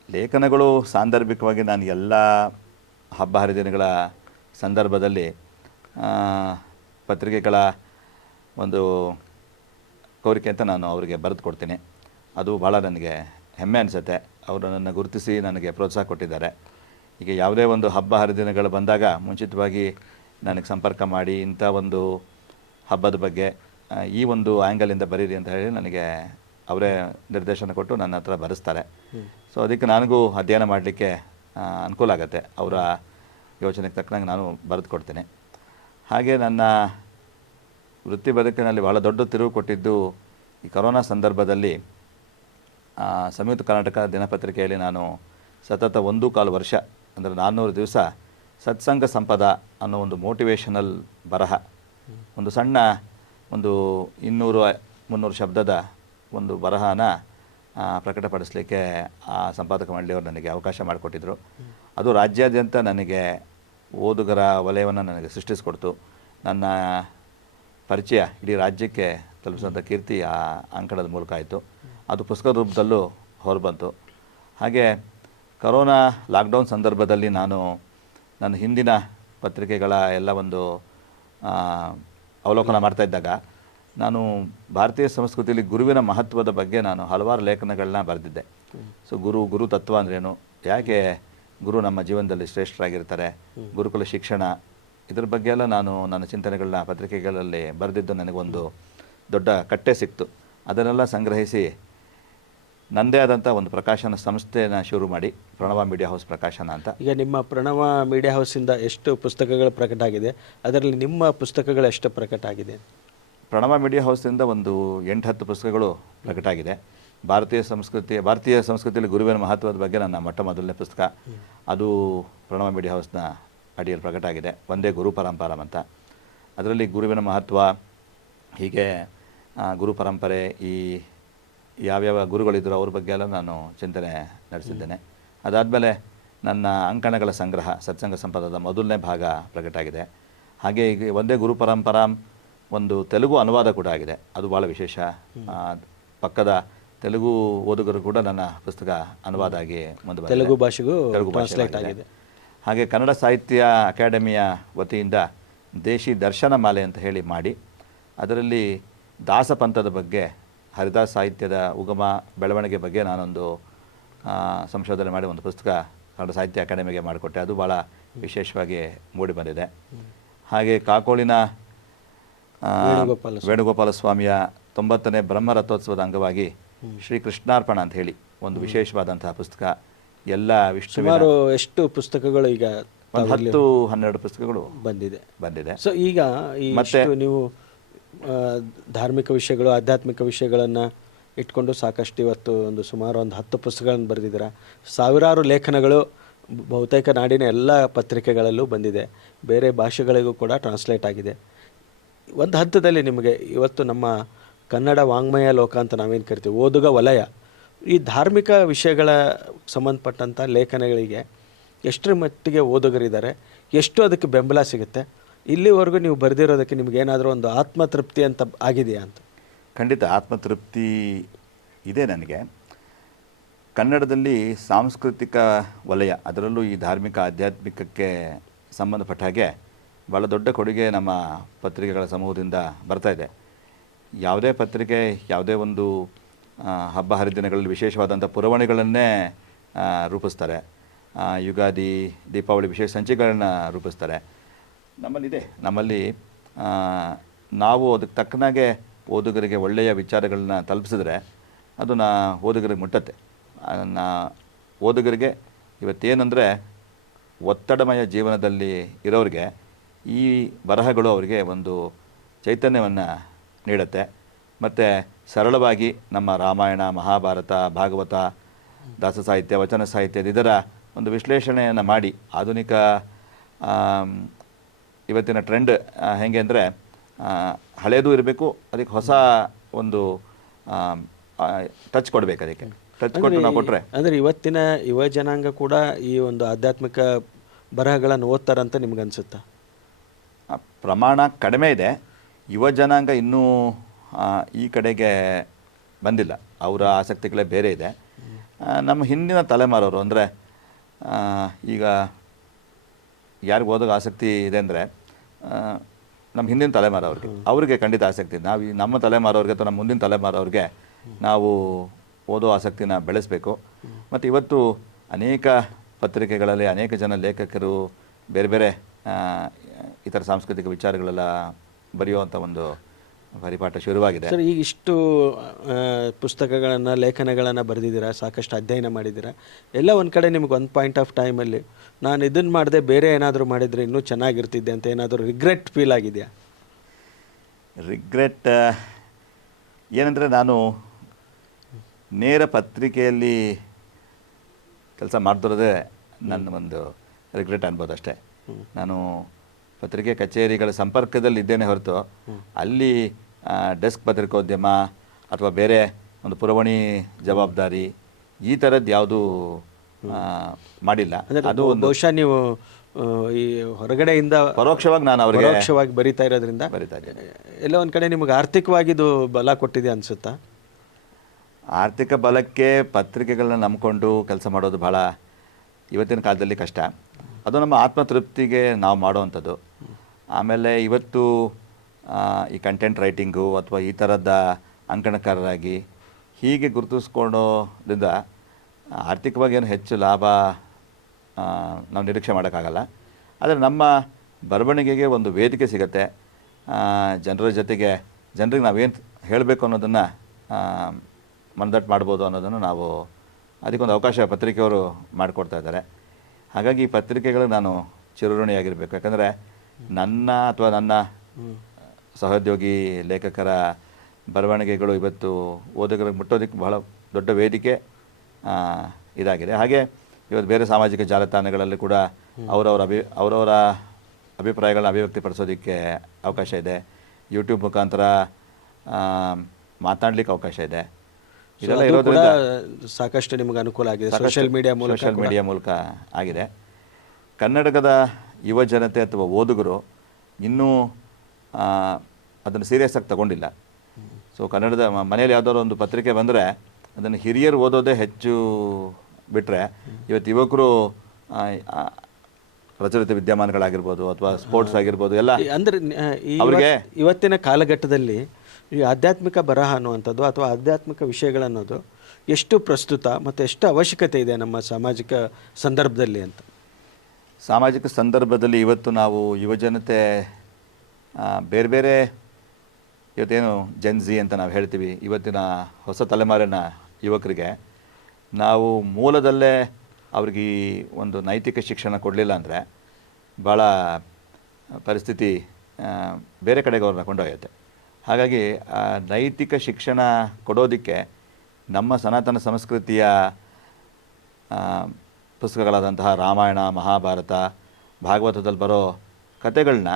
ಲೇಖನಗಳು ಸಾಂದರ್ಭಿಕವಾಗಿ ನಾನು ಎಲ್ಲ ಹಬ್ಬ ಹರಿದಿನಗಳ ಸಂದರ್ಭದಲ್ಲಿ ಪತ್ರಿಕೆಗಳ ಒಂದು ಕೋರಿಕೆ ಅಂತ ನಾನು ಅವರಿಗೆ ಬರೆದು ಕೊಡ್ತೀನಿ. ಅದು ಭಾಳ ನನಗೆ ಹೆಮ್ಮೆ ಅನಿಸುತ್ತೆ. ಅವರು ನನ್ನ ಗುರುತಿಸಿ ನನಗೆ ಪ್ರೋತ್ಸಾಹ ಕೊಟ್ಟಿದ್ದಾರೆ. ಈಗ ಯಾವುದೇ ಒಂದು ಹಬ್ಬ ಹರಿದಿನಗಳು ಬಂದಾಗ ಮುಂಚಿತವಾಗಿ ನನಗೆ ಸಂಪರ್ಕ ಮಾಡಿ ಇಂಥ ಒಂದು ಹಬ್ಬದ ಬಗ್ಗೆ ಈ ಒಂದು ಆ್ಯಂಗಲಿಂದ ಬರೀರಿ ಅಂತ ಹೇಳಿ ನನಗೆ ಅವರೇ ನಿರ್ದೇಶನ ಕೊಟ್ಟು ನನ್ನ ಹತ್ರ ಬರೆಸ್ತಾರೆ. ಸೊ ಅದಕ್ಕೆ ನನಗೂ ಅಧ್ಯಯನ ಮಾಡಲಿಕ್ಕೆ ಅನುಕೂಲ ಆಗುತ್ತೆ. ಅವರ ಯೋಚನೆಗೆ ತಕ್ಕನಾಗಿ ನಾನು ಬರೆದು ಕೊಡ್ತೀನಿ. ಹಾಗೆ ನನ್ನ ವೃತ್ತಿ ಬದುಕಿನಲ್ಲಿ ಭಾಳ ದೊಡ್ಡ ತಿರುವು ಕೊಟ್ಟಿದ್ದು ಈ ಕೊರೋನಾ ಸಂದರ್ಭದಲ್ಲಿ ಸಂಯುಕ್ತ ಕರ್ನಾಟಕ ದಿನಪತ್ರಿಕೆಯಲ್ಲಿ ನಾನು ಸತತ 1.25 ವರ್ಷ ಅಂದರೆ 400 ದಿವಸ ಸತ್ಸಂಗ ಸಂಪದ ಅನ್ನೋ ಒಂದು ಮೋಟಿವೇಶನಲ್ ಬರಹ, ಒಂದು ಸಣ್ಣ ಒಂದು 200-300 ಶಬ್ದದ ಒಂದು ಬರಹನ ಪ್ರಕಟಪಡಿಸಲಿಕ್ಕೆ ಆ ಸಂಪಾದಕ ಮಂಡಳಿಯವರು ನನಗೆ ಅವಕಾಶ ಮಾಡಿಕೊಟ್ಟಿದ್ದರು. ಅದು ರಾಜ್ಯಾದ್ಯಂತ ನನಗೆ ಓದುಗರ ವಲಯವನ್ನು ನನಗೆ ಸೃಷ್ಟಿಸಿಕೊಡ್ತು. ನನ್ನ ಪರಿಚಯ ಇಡೀ ರಾಜ್ಯಕ್ಕೆ ತಲುಪಿಸುವಂಥ ಕೀರ್ತಿ ಆ ಅಂಕಣದ ಮೂಲಕ ಆಯಿತು. ಅದು ಪುಸ್ತಕದ ರೂಪದಲ್ಲೂ ಹೊರಬಂತು. ಹಾಗೆ ಕರೋನಾ ಲಾಕ್ಡೌನ್ ಸಂದರ್ಭದಲ್ಲಿ ನಾನು ನನ್ನ ಹಿಂದಿನ ಪತ್ರಿಕೆಗಳ ಎಲ್ಲ ಒಂದು ಅವಲೋಕನ ಮಾಡ್ತಾ ಇದ್ದಾಗ ನಾನು ಭಾರತೀಯ ಸಂಸ್ಕೃತಿಯಲ್ಲಿ ಗುರುವಿನ ಮಹತ್ವದ ಬಗ್ಗೆ ನಾನು ಹಲವಾರು ಲೇಖನಗಳನ್ನ ಬರೆದಿದ್ದೆ. ಸೊ ಗುರು ತತ್ವ ಅಂದ್ರೇನು, ಯಾಕೆ ಗುರು ನಮ್ಮ ಜೀವನದಲ್ಲಿ ಶ್ರೇಷ್ಠರಾಗಿರ್ತಾರೆ, ಗುರುಕುಲ ಶಿಕ್ಷಣ, ಇದ್ರ ಬಗ್ಗೆ ಎಲ್ಲ ನಾನು ನನ್ನ ಚಿಂತನೆಗಳನ್ನ ಪತ್ರಿಕೆಗಳಲ್ಲಿ ಬರೆದಿದ್ದು ನನಗೊಂದು ದೊಡ್ಡ ಕಟ್ಟೆ ಸಿಕ್ತು. ಅದನ್ನೆಲ್ಲ ಸಂಗ್ರಹಿಸಿ ನನ್ನದೇ ಆದಂಥ ಒಂದು ಪ್ರಕಾಶನ ಸಂಸ್ಥೆನ ಶುರು ಮಾಡಿ, ಪ್ರಣವ ಮೀಡಿಯಾ ಹೌಸ್ ಪ್ರಕಾಶನ ಅಂತ. ಈಗ ನಿಮ್ಮ ಪ್ರಣವ ಮೀಡಿಯಾ ಹೌಸಿಂದ ಎಷ್ಟು ಪುಸ್ತಕಗಳು ಪ್ರಕಟ ಆಗಿದೆ? ಅದರಲ್ಲಿ ನಿಮ್ಮ ಪುಸ್ತಕಗಳು ಎಷ್ಟು ಪ್ರಕಟ ಆಗಿದೆ? ಪ್ರಣವ ಮೀಡಿಯಾ ಹೌಸಿಂದ ಒಂದು 8-10 ಪುಸ್ತಕಗಳು ಪ್ರಕಟ ಆಗಿದೆ. ಭಾರತೀಯ ಸಂಸ್ಕೃತಿಯಲ್ಲಿ ಗುರುವಿನ ಮಹತ್ವದ ಬಗ್ಗೆ ನನ್ನ ಮೊದಲನೇ ಪುಸ್ತಕ ಅದು ಪ್ರಣವ ಮೀಡಿಯಾ ಹೌಸ್ನ ಅಡಿಯಲ್ಲಿ ಪ್ರಕಟ ಆಗಿದೆ. ಒಂದೇ ಗುರು ಪರಂಪರಂ ಅಂತ. ಅದರಲ್ಲಿ ಗುರುವಿನ ಮಹತ್ವ, ಹೀಗೆ ಗುರು ಪರಂಪರೆ, ಈ ಯಾವ್ಯಾವ ಗುರುಗಳಿದ್ದರು ಅವ್ರ ಬಗ್ಗೆ ಎಲ್ಲ ನಾನು ಚಿಂತನೆ ನಡೆಸಿದ್ದೇನೆ. ಅದಾದಮೇಲೆ ನನ್ನ ಅಂಕಣಗಳ ಸಂಗ್ರಹ ಸತ್ಸಂಗ ಸಂಪದದ ಮೊದಲನೇ ಭಾಗ ಪ್ರಕಟ ಆಗಿದೆ. ಹಾಗೆ ಈಗ ಒಂದೇ ಗುರು ಪರಂಪರಾಂ ಒಂದು ತೆಲುಗು ಅನುವಾದ ಕೂಡ ಆಗಿದೆ. ಅದು ಭಾಳ ವಿಶೇಷ. ಪಕ್ಕದ ತೆಲುಗು ಓದುಗರು ಕೂಡ ನನ್ನ ಪುಸ್ತಕ ಅನುವಾದ ಆಗಿ ಮುಂದೆ ತೆಲುಗು ಭಾಷೆಗೂ ಟ್ರಾನ್ಸ್ಲೇಟ್ ಆಗಿದೆ. ಹಾಗೆ ಕನ್ನಡ ಸಾಹಿತ್ಯ ಅಕಾಡೆಮಿಯ ವತಿಯಿಂದ ದೇಶಿ ದರ್ಶನ ಮಾಲೆ ಅಂತ ಹೇಳಿ ಮಾಡಿ, ಅದರಲ್ಲಿ ದಾಸಪಂಥದ ಬಗ್ಗೆ, ಹರಿದಾಸ್ ಸಾಹಿತ್ಯದ ಉಗಮ ಬೆಳವಣಿಗೆ ಬಗ್ಗೆ ನಾನೊಂದು ಸಂಶೋಧನೆ ಮಾಡಿ ಒಂದು ಪುಸ್ತಕ ಕನ್ನಡ ಸಾಹಿತ್ಯ ಅಕಾಡೆಮಿಗೆ ಮಾಡಿಕೊಟ್ಟೆ. ಅದು ಭಾಳ ವಿಶೇಷವಾಗಿ ಮೂಡಿ ಬಂದಿದೆ. ಹಾಗೆ ಕಾಕೋಳಿನ ವೇಣುಗೋಪಾಲ ಸ್ವಾಮಿಯ 90ನೇ ಬ್ರಹ್ಮರಥೋತ್ಸವದ ಅಂಗವಾಗಿ ಶ್ರೀ ಕೃಷ್ಣಾರ್ಪಣ ಅಂತ ಹೇಳಿ ಒಂದು ವಿಶೇಷವಾದಂತಹ ಪುಸ್ತಕ. ಎಲ್ಲ ಸುಮಾರು ಎಷ್ಟು ಪುಸ್ತಕಗಳು ಈಗ 10-12 ಪುಸ್ತಕಗಳು ಬಂದಿದೆ. ಸೊ ಈಗ ಮತ್ತೆ ನೀವು ಧಾರ್ಮಿಕ ವಿಷಯಗಳು, ಆಧ್ಯಾತ್ಮಿಕ ವಿಷಯಗಳನ್ನು ಇಟ್ಕೊಂಡು ಸಾಕಷ್ಟು ಇವತ್ತು ಸುಮಾರು 10 ಪುಸ್ತಕಗಳನ್ನು ಬರೆದಿದ್ದೀರಾ. ಸಾವಿರಾರು ಲೇಖನಗಳು ಬಹುತೇಕ ನಾಡಿನ ಎಲ್ಲ ಪತ್ರಿಕೆಗಳಲ್ಲೂ ಬಂದಿದೆ. ಬೇರೆ ಭಾಷೆಗಳಿಗೂ ಕೂಡ ಟ್ರಾನ್ಸ್ಲೇಟ್ ಆಗಿದೆ. ಒಂದು ಹಂತದಲ್ಲಿ ನಿಮಗೆ ಇವತ್ತು ನಮ್ಮ ಕನ್ನಡ ವಾಂಗ್ಮಯ ಲೋಕ ಅಂತ ನಾವೇನು ಕರಿತೀವಿ, ಓದುಗ ವಲಯ, ಈ ಧಾರ್ಮಿಕ ವಿಷಯಗಳ ಸಂಬಂಧಪಟ್ಟಂಥ ಲೇಖನಗಳಿಗೆ ಎಷ್ಟರ ಮಟ್ಟಿಗೆ ಓದುಗರಿದ್ದಾರೆ, ಎಷ್ಟು ಅದಕ್ಕೆ ಬೆಂಬಲ ಸಿಗುತ್ತೆ? ಇಲ್ಲಿವರೆಗೂ ನೀವು ಬರೆದಿರೋದಕ್ಕೆ ನಿಮಗೇನಾದರೂ ಒಂದು ಆತ್ಮತೃಪ್ತಿ ಅಂತ ಆಗಿದೆಯಾ ಅಂತ? ಖಂಡಿತ ಆತ್ಮತೃಪ್ತಿ ಇದೆ ನನಗೆ. ಕನ್ನಡದಲ್ಲಿ ಸಾಂಸ್ಕೃತಿಕ ವಲಯ, ಅದರಲ್ಲೂ ಈ ಧಾರ್ಮಿಕ ಆಧ್ಯಾತ್ಮಿಕಕ್ಕೆ ಸಂಬಂಧಪಟ್ಟ ಹಾಗೆ ಭಾಳ ದೊಡ್ಡ ಕೊಡುಗೆ ನಮ್ಮ ಪತ್ರಿಕೆಗಳ ಸಮೂಹದಿಂದ ಬರ್ತಾ ಇದೆ. ಯಾವುದೇ ಪತ್ರಿಕೆ ಯಾವುದೇ ಒಂದು ಹಬ್ಬ ಹರಿದಿನಗಳಲ್ಲಿ ವಿಶೇಷವಾದಂಥ ಪುರವಣಿಗಳನ್ನೇ ರೂಪಿಸ್ತಾರೆ. ಯುಗಾದಿ, ದೀಪಾವಳಿ ವಿಶೇಷ ಸಂಚಿಕೆಗಳನ್ನ ರೂಪಿಸ್ತಾರೆ. ನಮ್ಮಲ್ಲಿದೆ. ನಮ್ಮಲ್ಲಿ ನಾವು ಅದಕ್ಕೆ ತಕ್ಕನಾಗೆ ಓದುಗರಿಗೆ ಒಳ್ಳೆಯ ವಿಚಾರಗಳನ್ನ ತಲುಪಿಸಿದ್ರೆ ಅದು ಓದುಗರಿಗೆ ಮುಟ್ಟತ್ತೆ. ಓದುಗರಿಗೆ ಇವತ್ತೇನೆಂದರೆ ಒತ್ತಡಮಯ ಜೀವನದಲ್ಲಿ ಇರೋರಿಗೆ ಈ ಬರಹಗಳು ಅವರಿಗೆ ಒಂದು ಚೈತನ್ಯವನ್ನು ನೀಡುತ್ತೆ. ಮತ್ತು ಸರಳವಾಗಿ ನಮ್ಮ ರಾಮಾಯಣ, ಮಹಾಭಾರತ, ಭಾಗವತ, ದಾಸ ಸಾಹಿತ್ಯ, ವಚನ ಸಾಹಿತ್ಯ ಇದರ ಒಂದು ವಿಶ್ಲೇಷಣೆಯನ್ನು ಮಾಡಿ ಆಧುನಿಕ ಇವತ್ತಿನ ಟ್ರೆಂಡ್ ಹೇಗೆ ಅಂದರೆ ಹಳೇದು ಇರಬೇಕು, ಅದಕ್ಕೆ ಹೊಸ ಒಂದು ಟಚ್ ಕೊಡಬೇಕು. ಅದಕ್ಕೆ ಟಚ್ ಕೊಟ್ಟು ನಾವು ಕೊಟ್ಟರೆ ಅಂದರೆ ಇವತ್ತಿನ ಯುವ ಜನಾಂಗ ಕೂಡ ಈ ಒಂದು ಆಧ್ಯಾತ್ಮಿಕ ಬರಹಗಳನ್ನು ಓದ್ತಾರಂತ ನಿಮ್ಗೆ ಅನಿಸುತ್ತಾ? ಪ್ರಮಾಣ ಕಡಿಮೆ ಇದೆ. ಯುವ ಜನಾಂಗ ಇನ್ನೂ ಈ ಕಡೆಗೆ ಬಂದಿಲ್ಲ. ಅವರ ಆಸಕ್ತಿಗಳೇ ಬೇರೆ ಇದೆ. ನಮ್ಮ ಹಿಂದಿನ ತಲೆಮಾರವರು ಅಂದರೆ ಈಗ ಯಾರಿಗೆ ಓದೋಕೆ ಆಸಕ್ತಿ ಇದೆ ಅಂದರೆ ನಮ್ಮ ಹಿಂದಿನ ಅವ್ರಿಗೆ ಖಂಡಿತ ಆಸಕ್ತಿ ಇದೆ. ನಾವು ನಮ್ಮ ತಲೆಮಾರವ್ರಿಗೆ ಅಥವಾ ನಮ್ಮ ಮುಂದಿನ ತಲೆಮಾರವ್ರಿಗೆ ನಾವು ಓದೋ ಆಸಕ್ತಿನ ಬೆಳೆಸಬೇಕು. ಮತ್ತು ಇವತ್ತು ಅನೇಕ ಪತ್ರಿಕೆಗಳಲ್ಲಿ ಅನೇಕ ಜನ ಲೇಖಕರು ಬೇರೆ ಬೇರೆ ಇತರ ಸಾಂಸ್ಕೃತಿಕ ವಿಚಾರಗಳೆಲ್ಲ ಬರೆಯುವಂಥ ಒಂದು ಪರಿಪಾಠ ಶುರುವಾಗಿದೆ. ಸರ್, ಈಗ ಇಷ್ಟು ಪುಸ್ತಕಗಳನ್ನು, ಲೇಖನಗಳನ್ನು ಬರೆದಿದ್ದೀರಾ, ಸಾಕಷ್ಟು ಅಧ್ಯಯನ ಮಾಡಿದ್ದೀರಾ. ಎಲ್ಲ ಒಂದು ಕಡೆ ನಿಮ್ಗೆ ಒಂದು ಪಾಯಿಂಟ್ ಆಫ್ ಟೈಮಲ್ಲಿ ನಾನು ಇದನ್ನು ಮಾಡದೆ ಬೇರೆ ಏನಾದರೂ ಮಾಡಿದರೆ ಇನ್ನೂ ಚೆನ್ನಾಗಿರ್ತಿದ್ದೆ ಅಂತ ಏನಾದರೂ ರಿಗ್ರೆಟ್ ಫೀಲ್ ಆಗಿದೆಯಾ? ರಿಗ್ರೆಟ್ ಏನಂದರೆ ನಾನು ನೇರ ಪತ್ರಿಕೆಯಲ್ಲಿ ಕೆಲಸ ಮಾಡ್ತಿರೋದೇ ನನ್ನ ಒಂದು ರಿಗ್ರೆಟ್ ಅನ್ಬೋದು ಅಷ್ಟೇ. ನಾನು ಪತ್ರಿಕೆ ಕಚೇರಿಗಳ ಸಂಪರ್ಕದಲ್ಲಿ ಇದ್ದೇನೆ ಹೊರತು ಅಲ್ಲಿ ಡೆಸ್ಕ್ ಪತ್ರಿಕೋದ್ಯಮ ಅಥವಾ ಬೇರೆ ಒಂದು ಪುರವಣಿ ಜವಾಬ್ದಾರಿ ಈ ಥರದ್ದು ಯಾವುದೂ ಮಾಡಿಲ್ಲ. ಅದು ಬಹುಶಃ ನೀವು ಈ ಹೊರಗಡೆಯಿಂದ ಪರೋಕ್ಷವಾಗಿ ನಾನು ಅವರಿಗೆ ಪರೋಕ್ಷವಾಗಿ ಬರಿತಾ ಇರೋದ್ರಿಂದ ಬರಿತಾ ಇದ್ದೇನೆ. ಎಲ್ಲ ಒಂದು ಕಡೆ ನಿಮಗೆ ಆರ್ಥಿಕವಾಗಿ ಇದು ಬಲ ಕೊಟ್ಟಿದೆ ಅನಿಸುತ್ತಾ? ಆರ್ಥಿಕ ಬಲಕ್ಕೆ ಪತ್ರಿಕೆಗಳನ್ನ ನಂಬಿಕೊಂಡು ಕೆಲಸ ಮಾಡೋದು ಭಾಳ ಇವತ್ತಿನ ಕಾಲದಲ್ಲಿ ಕಷ್ಟ. ಅದು ನಮ್ಮ ಆತ್ಮತೃಪ್ತಿಗೆ ನಾವು ಮಾಡುವಂಥದ್ದು. ಆಮೇಲೆ ಇವತ್ತು ಈ ಕಂಟೆಂಟ್ ರೈಟಿಂಗು ಅಥವಾ ಈ ಥರದ ಅಂಕಣಕಾರರಾಗಿ ಹೀಗೆ ಗುರುತಿಸ್ಕೊಳ್ಳೋದ್ರಿಂದ ಆರ್ಥಿಕವಾಗಿ ಏನು ಹೆಚ್ಚು ಲಾಭ ನಾವು ನಿರೀಕ್ಷೆ ಮಾಡೋಕ್ಕಾಗಲ್ಲ. ಆದರೆ ನಮ್ಮ ಬರವಣಿಗೆಗೆ ಒಂದು ವೇದಿಕೆ ಸಿಗುತ್ತೆ. ಜನರ ಜೊತೆಗೆ ಜನರಿಗೆ ನಾವೇನು ಹೇಳಬೇಕು ಅನ್ನೋದನ್ನು ಮನದಟ್ಟು ಮಾಡ್ಬೋದು ಅನ್ನೋದನ್ನು ನಾವು ಅದಕ್ಕೊಂದು ಅವಕಾಶ ಪತ್ರಿಕೆಯವರು ಮಾಡಿಕೊಡ್ತಾ ಇದ್ದಾರೆ. ಹಾಗಾಗಿ ಈ ಪತ್ರಿಕೆಗಳಿಗೆ ನಾನು ಚಿರಋಣಿಯಾಗಿರಬೇಕು. ಯಾಕಂದರೆ ನನ್ನ ಅಥವಾ ನನ್ನ ಸಹೋದ್ಯೋಗಿ ಲೇಖಕರ ಬರವಣಿಗೆಗಳು ಇವತ್ತು ಓದುಗರಿಗೆ ಮುಟ್ಟೋದಕ್ಕೆ ಬಹಳ ದೊಡ್ಡ ವೇದಿಕೆ ಇದಾಗಿದೆ. ಹಾಗೆ ಇವತ್ತು ಬೇರೆ ಸಾಮಾಜಿಕ ಜಾಲತಾಣಗಳಲ್ಲಿ ಕೂಡ ಅವರವರ ಅಭಿಪ್ರಾಯಗಳನ್ನ ಅಭಿವ್ಯಕ್ತಿಪಡಿಸೋದಕ್ಕೆ ಅವಕಾಶ ಇದೆ. ಯೂಟ್ಯೂಬ್ ಮುಖಾಂತರ ಮಾತನಾಡಲಿಕ್ಕೆ ಅವಕಾಶ ಇದೆ. ಇದೆಲ್ಲ ಇರೋದ್ರಿಂದ ಸಾಕಷ್ಟು ನಿಮಗೆ ಅನುಕೂಲ ಆಗಿದೆ. ಸೋಷಿಯಲ್ ಮೀಡಿಯಾ ಮೂಲಕ ಆಗಿದೆ. ಕನ್ನಡಕದ ಯುವ ಜನತೆ ಅಥವಾ ಓದುಗರು ಇನ್ನೂ ಅದನ್ನು ಸೀರಿಯಸ್ ಆಗಿ ತಗೊಂಡಿಲ್ಲ. ಸೊ ಕನ್ನಡದ ಮನೆಯಲ್ಲಿ ಯಾವುದಾದ್ರು ಒಂದು ಪತ್ರಿಕೆ ಬಂದರೆ ಅದನ್ನು ಹಿರಿಯರು ಓದೋದೇ ಹೆಚ್ಚು ಬಿಟ್ಟರೆ ಇವತ್ತು ಯುವಕರು ಪ್ರಚಲಿತ ವಿದ್ಯಮಾನಗಳಾಗಿರ್ಬೋದು ಅಥವಾ ಸ್ಪೋರ್ಟ್ಸ್ ಆಗಿರ್ಬೋದು ಎಲ್ಲ ಅಂದರೆ ಅವರಿಗೆ ಇವತ್ತಿನ ಕಾಲಘಟ್ಟದಲ್ಲಿ ಈ ಆಧ್ಯಾತ್ಮಿಕ ಬರಹ ಅನ್ನುವಂಥದ್ದು ಅಥವಾ ಆಧ್ಯಾತ್ಮಿಕ ವಿಷಯಗಳನ್ನೋದು ಎಷ್ಟು ಪ್ರಸ್ತುತ ಮತ್ತು ಎಷ್ಟು ಅವಶ್ಯಕತೆ ಇದೆ ನಮ್ಮ ಸಾಮಾಜಿಕ ಸಂದರ್ಭದಲ್ಲಿ ಅಂತ? ಸಾಮಾಜಿಕ ಸಂದರ್ಭದಲ್ಲಿ ಇವತ್ತು ನಾವು ಯುವಜನತೆ ಬೇರೆ ಬೇರೆ ಇವತ್ತೇನು ಜೆನ್ಜಿ ಅಂತ ನಾವು ಹೇಳ್ತೀವಿ, ಇವತ್ತಿನ ಹೊಸ ತಲೆಮಾರಿನ ಯುವಕರಿಗೆ ನಾವು ಮೂಲದಲ್ಲೇ ಅವ್ರಿಗೆ ಈ ಒಂದು ನೈತಿಕ ಶಿಕ್ಷಣ ಕೊಡಲಿಲ್ಲ ಅಂದರೆ ಭಾಳ ಪರಿಸ್ಥಿತಿ ಬೇರೆ ಕಡೆಗೆ ಅವ್ರನ್ನ ಕೊಂಡೊಯ್ಯುತ್ತೆ. ಹಾಗಾಗಿ ನೈತಿಕ ಶಿಕ್ಷಣ ಕೊಡೋದಕ್ಕೆ ನಮ್ಮ ಸನಾತನ ಸಂಸ್ಕೃತಿಯ ಪುಸ್ತಕಗಳಾದಂತಹ ರಾಮಾಯಣ, ಮಹಾಭಾರತ, ಭಾಗವತದಲ್ಲಿ ಬರೋ ಕಥೆಗಳನ್ನ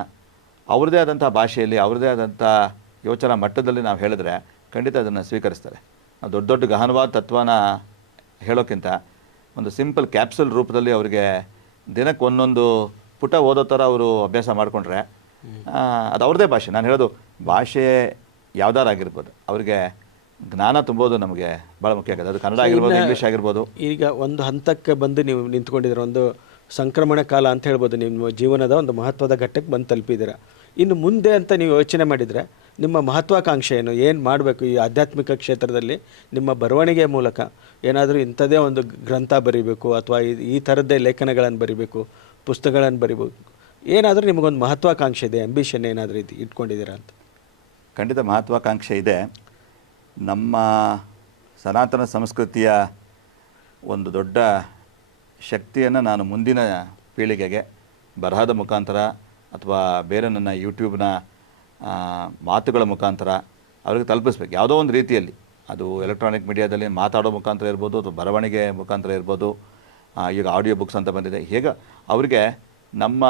ಅವ್ರದ್ದೇ ಆದಂಥ ಭಾಷೆಯಲ್ಲಿ ಅವ್ರದ್ದೇ ಆದಂಥ ಯೋಚನಾ ಮಟ್ಟದಲ್ಲಿ ನಾವು ಹೇಳಿದ್ರೆ ಖಂಡಿತ ಅದನ್ನು ಸ್ವೀಕರಿಸ್ತಾರೆ. ನಾವು ದೊಡ್ಡ ದೊಡ್ಡ ಗಹನವಾದ ತತ್ವನ ಹೇಳೋಕ್ಕಿಂತ ಒಂದು ಸಿಂಪಲ್ ಕ್ಯಾಪ್ಸುಲ್ ರೂಪದಲ್ಲಿ ಅವರಿಗೆ ದಿನಕ್ಕೆ ಒಂದೊಂದು ಪುಟ ಓದೋ ಥರ ಅವರು ಅಭ್ಯಾಸ ಮಾಡಿಕೊಂಡ್ರೆ ಅದು ಅವ್ರದ್ದೇ ಭಾಷೆ. ನಾನು ಹೇಳೋದು ಭಾಷೆ ಯಾವ್ದಾರಾಗಿರ್ಬೋದು, ಅವರಿಗೆ ಜ್ಞಾನ ತುಂಬೋದು ನಮಗೆ ಭಾಳ ಮುಖ್ಯ ಆಗುತ್ತೆ. ಅದು ಕನ್ನಡ ಆಗಿರ್ಬೋದು, ಇಂಗ್ಲೀಷ್ ಆಗಿರ್ಬೋದು. ಈಗ ಒಂದು ಹಂತಕ್ಕೆ ಬಂದು ನೀವು ನಿಂತ್ಕೊಂಡಿದ್ದೀರ, ಒಂದು ಸಂಕ್ರಮಣ ಕಾಲ ಅಂತ ಹೇಳ್ಬೋದು. ನಿಮ್ಮ ಜೀವನದ ಒಂದು ಮಹತ್ವದ ಘಟ್ಟಕ್ಕೆ ಬಂದು ತಲುಪಿದ್ದೀರ. ಇನ್ನು ಮುಂದೆ ಅಂತ ನೀವು ಯೋಚನೆ ಮಾಡಿದರೆ ನಿಮ್ಮ ಮಹತ್ವಾಕಾಂಕ್ಷೆ ಏನು ಮಾಡಬೇಕು ಈ ಆಧ್ಯಾತ್ಮಿಕ ಕ್ಷೇತ್ರದಲ್ಲಿ? ನಿಮ್ಮ ಬರವಣಿಗೆ ಮೂಲಕ ಏನಾದರೂ ಇಂಥದ್ದೇ ಒಂದು ಗ್ರಂಥ ಬರೀಬೇಕು ಅಥವಾ ಈ ಥರದ್ದೇ ಲೇಖನಗಳನ್ನು ಬರೀಬೇಕು, ಪುಸ್ತಕಗಳನ್ನು ಬರೀಬೇಕು, ಏನಾದರೂ ನಿಮಗೊಂದು ಮಹತ್ವಾಕಾಂಕ್ಷೆ ಇದೆ, ಅಂಬಿಷನ್ ಏನಾದರೂ ಇಟ್ಕೊಂಡಿದ್ದೀರಾ ಅಂತ? ಖಂಡಿತ ಮಹತ್ವಾಕಾಂಕ್ಷೆ ಇದೆ. ನಮ್ಮ ಸನಾತನ ಸಂಸ್ಕೃತಿಯ ಒಂದು ದೊಡ್ಡ ಶಕ್ತಿಯನ್ನು ನಾನು ಮುಂದಿನ ಪೀಳಿಗೆಗೆ ಬರಹದ ಮುಖಾಂತರ ಅಥವಾ ಬೇರೆ ನನ್ನ ಯೂಟ್ಯೂಬ್ನ ಮಾತುಗಳ ಮುಖಾಂತರ ಅವ್ರಿಗೆ ತಲುಪಿಸ್ಬೇಕು. ಯಾವುದೋ ಒಂದು ರೀತಿಯಲ್ಲಿ, ಅದು ಎಲೆಕ್ಟ್ರಾನಿಕ್ ಮೀಡಿಯಾದಲ್ಲಿ ಮಾತಾಡೋ ಮುಖಾಂತರ ಇರ್ಬೋದು ಅಥವಾ ಬರವಣಿಗೆ ಮುಖಾಂತರ ಇರ್ಬೋದು. ಈಗ ಆಡಿಯೋ ಬುಕ್ಸ್ ಅಂತ ಬಂದಿದೆ. ಹೇಗೆ ಅವರಿಗೆ ನಮ್ಮ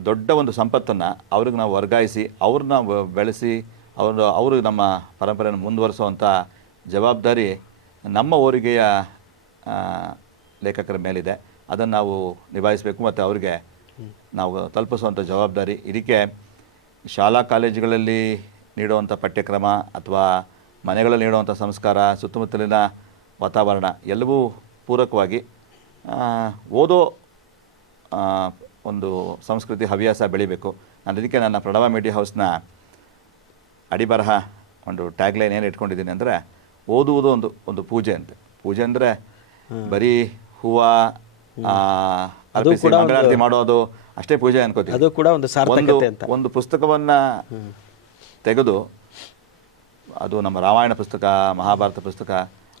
ದೊಡ್ಡ ಒಂದು ಸಂಪತ್ತನ್ನು ಅವ್ರಿಗೆ ನಾವು ವರ್ಗಾಯಿಸಿ ಅವ್ರನ್ನ ಬೆಳೆಸಿ ಅವರು ನಮ್ಮ ಪರಂಪರೆಯನ್ನು ಮುಂದುವರಿಸುವಂಥ ಜವಾಬ್ದಾರಿ ನಮ್ಮ ಓರಿಗೆಯ ಲೇಖಕರ ಮೇಲಿದೆ. ಅದನ್ನು ನಾವು ನಿಭಾಯಿಸಬೇಕು ಮತ್ತು ಅವರಿಗೆ ನಾವು ತಲುಪಿಸುವಂಥ ಜವಾಬ್ದಾರಿ. ಇದಕ್ಕೆ ಶಾಲಾ ಕಾಲೇಜುಗಳಲ್ಲಿ ನೀಡುವಂಥ ಪಠ್ಯಕ್ರಮ ಅಥವಾ ಮನೆಗಳಲ್ಲಿ ನೀಡುವಂಥ ಸಂಸ್ಕಾರ, ಸುತ್ತಮುತ್ತಲಿನ ವಾತಾವರಣ ಎಲ್ಲವೂ ಪೂರಕವಾಗಿ ಓದೋ ಒಂದು ಸಂಸ್ಕೃತಿ ಹವ್ಯಾಸ ಬೆಳಿಬೇಕು. ನಾನು ಇದಕ್ಕೆ ನನ್ನ ಪ್ರಣವ ಮೀಡಿಯಾ ಹೌಸ್ನ ಅಡಿಬರಹ ಒಂದು ಟ್ಯಾಗ್ಲೈನ್ ಏನು ಇಟ್ಕೊಂಡಿದ್ದೀನಿ ಅಂದರೆ, ಓದುವುದು ಒಂದು ಪೂಜೆ ಅಂತೆ. ಪೂಜೆ ಅಂದರೆ ಬರೀ ಹೂವು ಅರ್ಪಿಸಿ ಮಂಗಳಾರತಿ ಮಾಡೋದು ಅಷ್ಟೇ ಪೂಜೆ ಅನ್ಕೋತೀವಿ. ಅದು ಕೂಡ ಒಂದು ಸಾರ್ಥಕತೆ ಅಂತ. ಒಂದು ಪುಸ್ತಕವನ್ನು ತೆಗೆದು, ಅದು ನಮ್ಮ ರಾಮಾಯಣ ಪುಸ್ತಕ, ಮಹಾಭಾರತ ಪುಸ್ತಕ,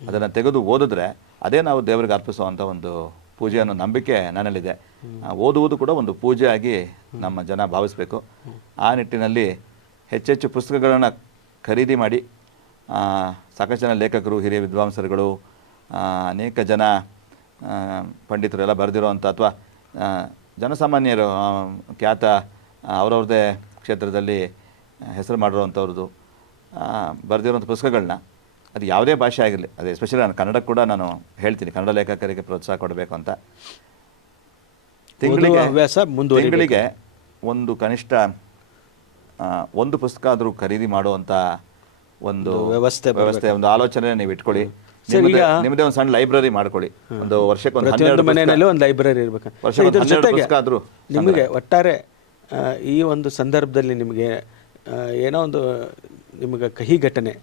ಅದನ್ನು ತೆಗೆದು ಓದಿದ್ರೆ ಅದೇ ನಾವು ದೇವರಿಗೆ ಅರ್ಪಿಸುವಂಥ ಒಂದು ಪೂಜೆ ಅನ್ನೋ ನಂಬಿಕೆ ನನ್ನಲ್ಲಿದೆ. ಓದುವುದು ಕೂಡ ಒಂದು ಪೂಜೆಯಾಗಿ ನಮ್ಮ ಜನ ಭಾವಿಸಬೇಕು. ಆ ನಿಟ್ಟಿನಲ್ಲಿ ಹೆಚ್ಚೆಚ್ಚು ಪುಸ್ತಕಗಳನ್ನು ಖರೀದಿ ಮಾಡಿ ಸಾಕಷ್ಟು ಜನ ಲೇಖಕರು, ಹಿರಿಯ ವಿದ್ವಾಂಸರುಗಳು, ಅನೇಕ ಜನ ಪಂಡಿತರು ಎಲ್ಲ ಬರೆದಿರೋವಂಥ ಅಥವಾ ಜನಸಾಮಾನ್ಯರು ಖ್ಯಾತ ಅವರವ್ರದ್ದೇ ಕ್ಷೇತ್ರದಲ್ಲಿ ಹೆಸರು ಮಾಡಿರೋವಂಥವ್ರದ್ದು ಬರೆದಿರೋಂಥ ಪುಸ್ತಕಗಳನ್ನ, ಅದು ಯಾವುದೇ ಭಾಷೆ ಆಗಿರಲಿ, ಅದು ಎಸ್ಪೆಷಲಿ ನಾನು ಕನ್ನಡಕ್ಕೆ ಕೂಡ ನಾನು ಹೇಳ್ತೀನಿ, ಕನ್ನಡ ಲೇಖಕರಿಗೆ ಪ್ರೋತ್ಸಾಹ ಕೊಡಬೇಕು ಅಂತ. ತಿಂಗಳಿಗೆ ಒಂದು ಕನಿಷ್ಠ ಒಂದು ಪುಸ್ತಕ ಆದರೂ ಖರೀದಿ ಮಾಡುವಂಥ ಒಂದು ವ್ಯವಸ್ಥೆ, ಒಂದು ಆಲೋಚನೆ ನೀವು ಇಟ್ಕೊಳ್ಳಿ. ನಿಮ್ಮದೇ ಒಂದು ಸಣ್ಣ ಲೈಬ್ರರಿ ಮಾಡ್ಕೊಳ್ಳಿ. ಒಂದು ವರ್ಷಕ್ಕೆ ಒಂದು 12 ಮನೆಯಲ್ಲೂ ಒಂದು ಲೈಬ್ರರಿ ಇರಬೇಕು. ಪುಸ್ತಕ ಆದರೂ ನಿಮಗೆ ಒಟ್ಟಾರೆ ಈ ಒಂದು ಸಂದರ್ಭದಲ್ಲಿ ನಿಮಗೆ ಏನೋ ಒಂದು ನಿಮಗೆ ಕಹಿ ಘಟನೆ,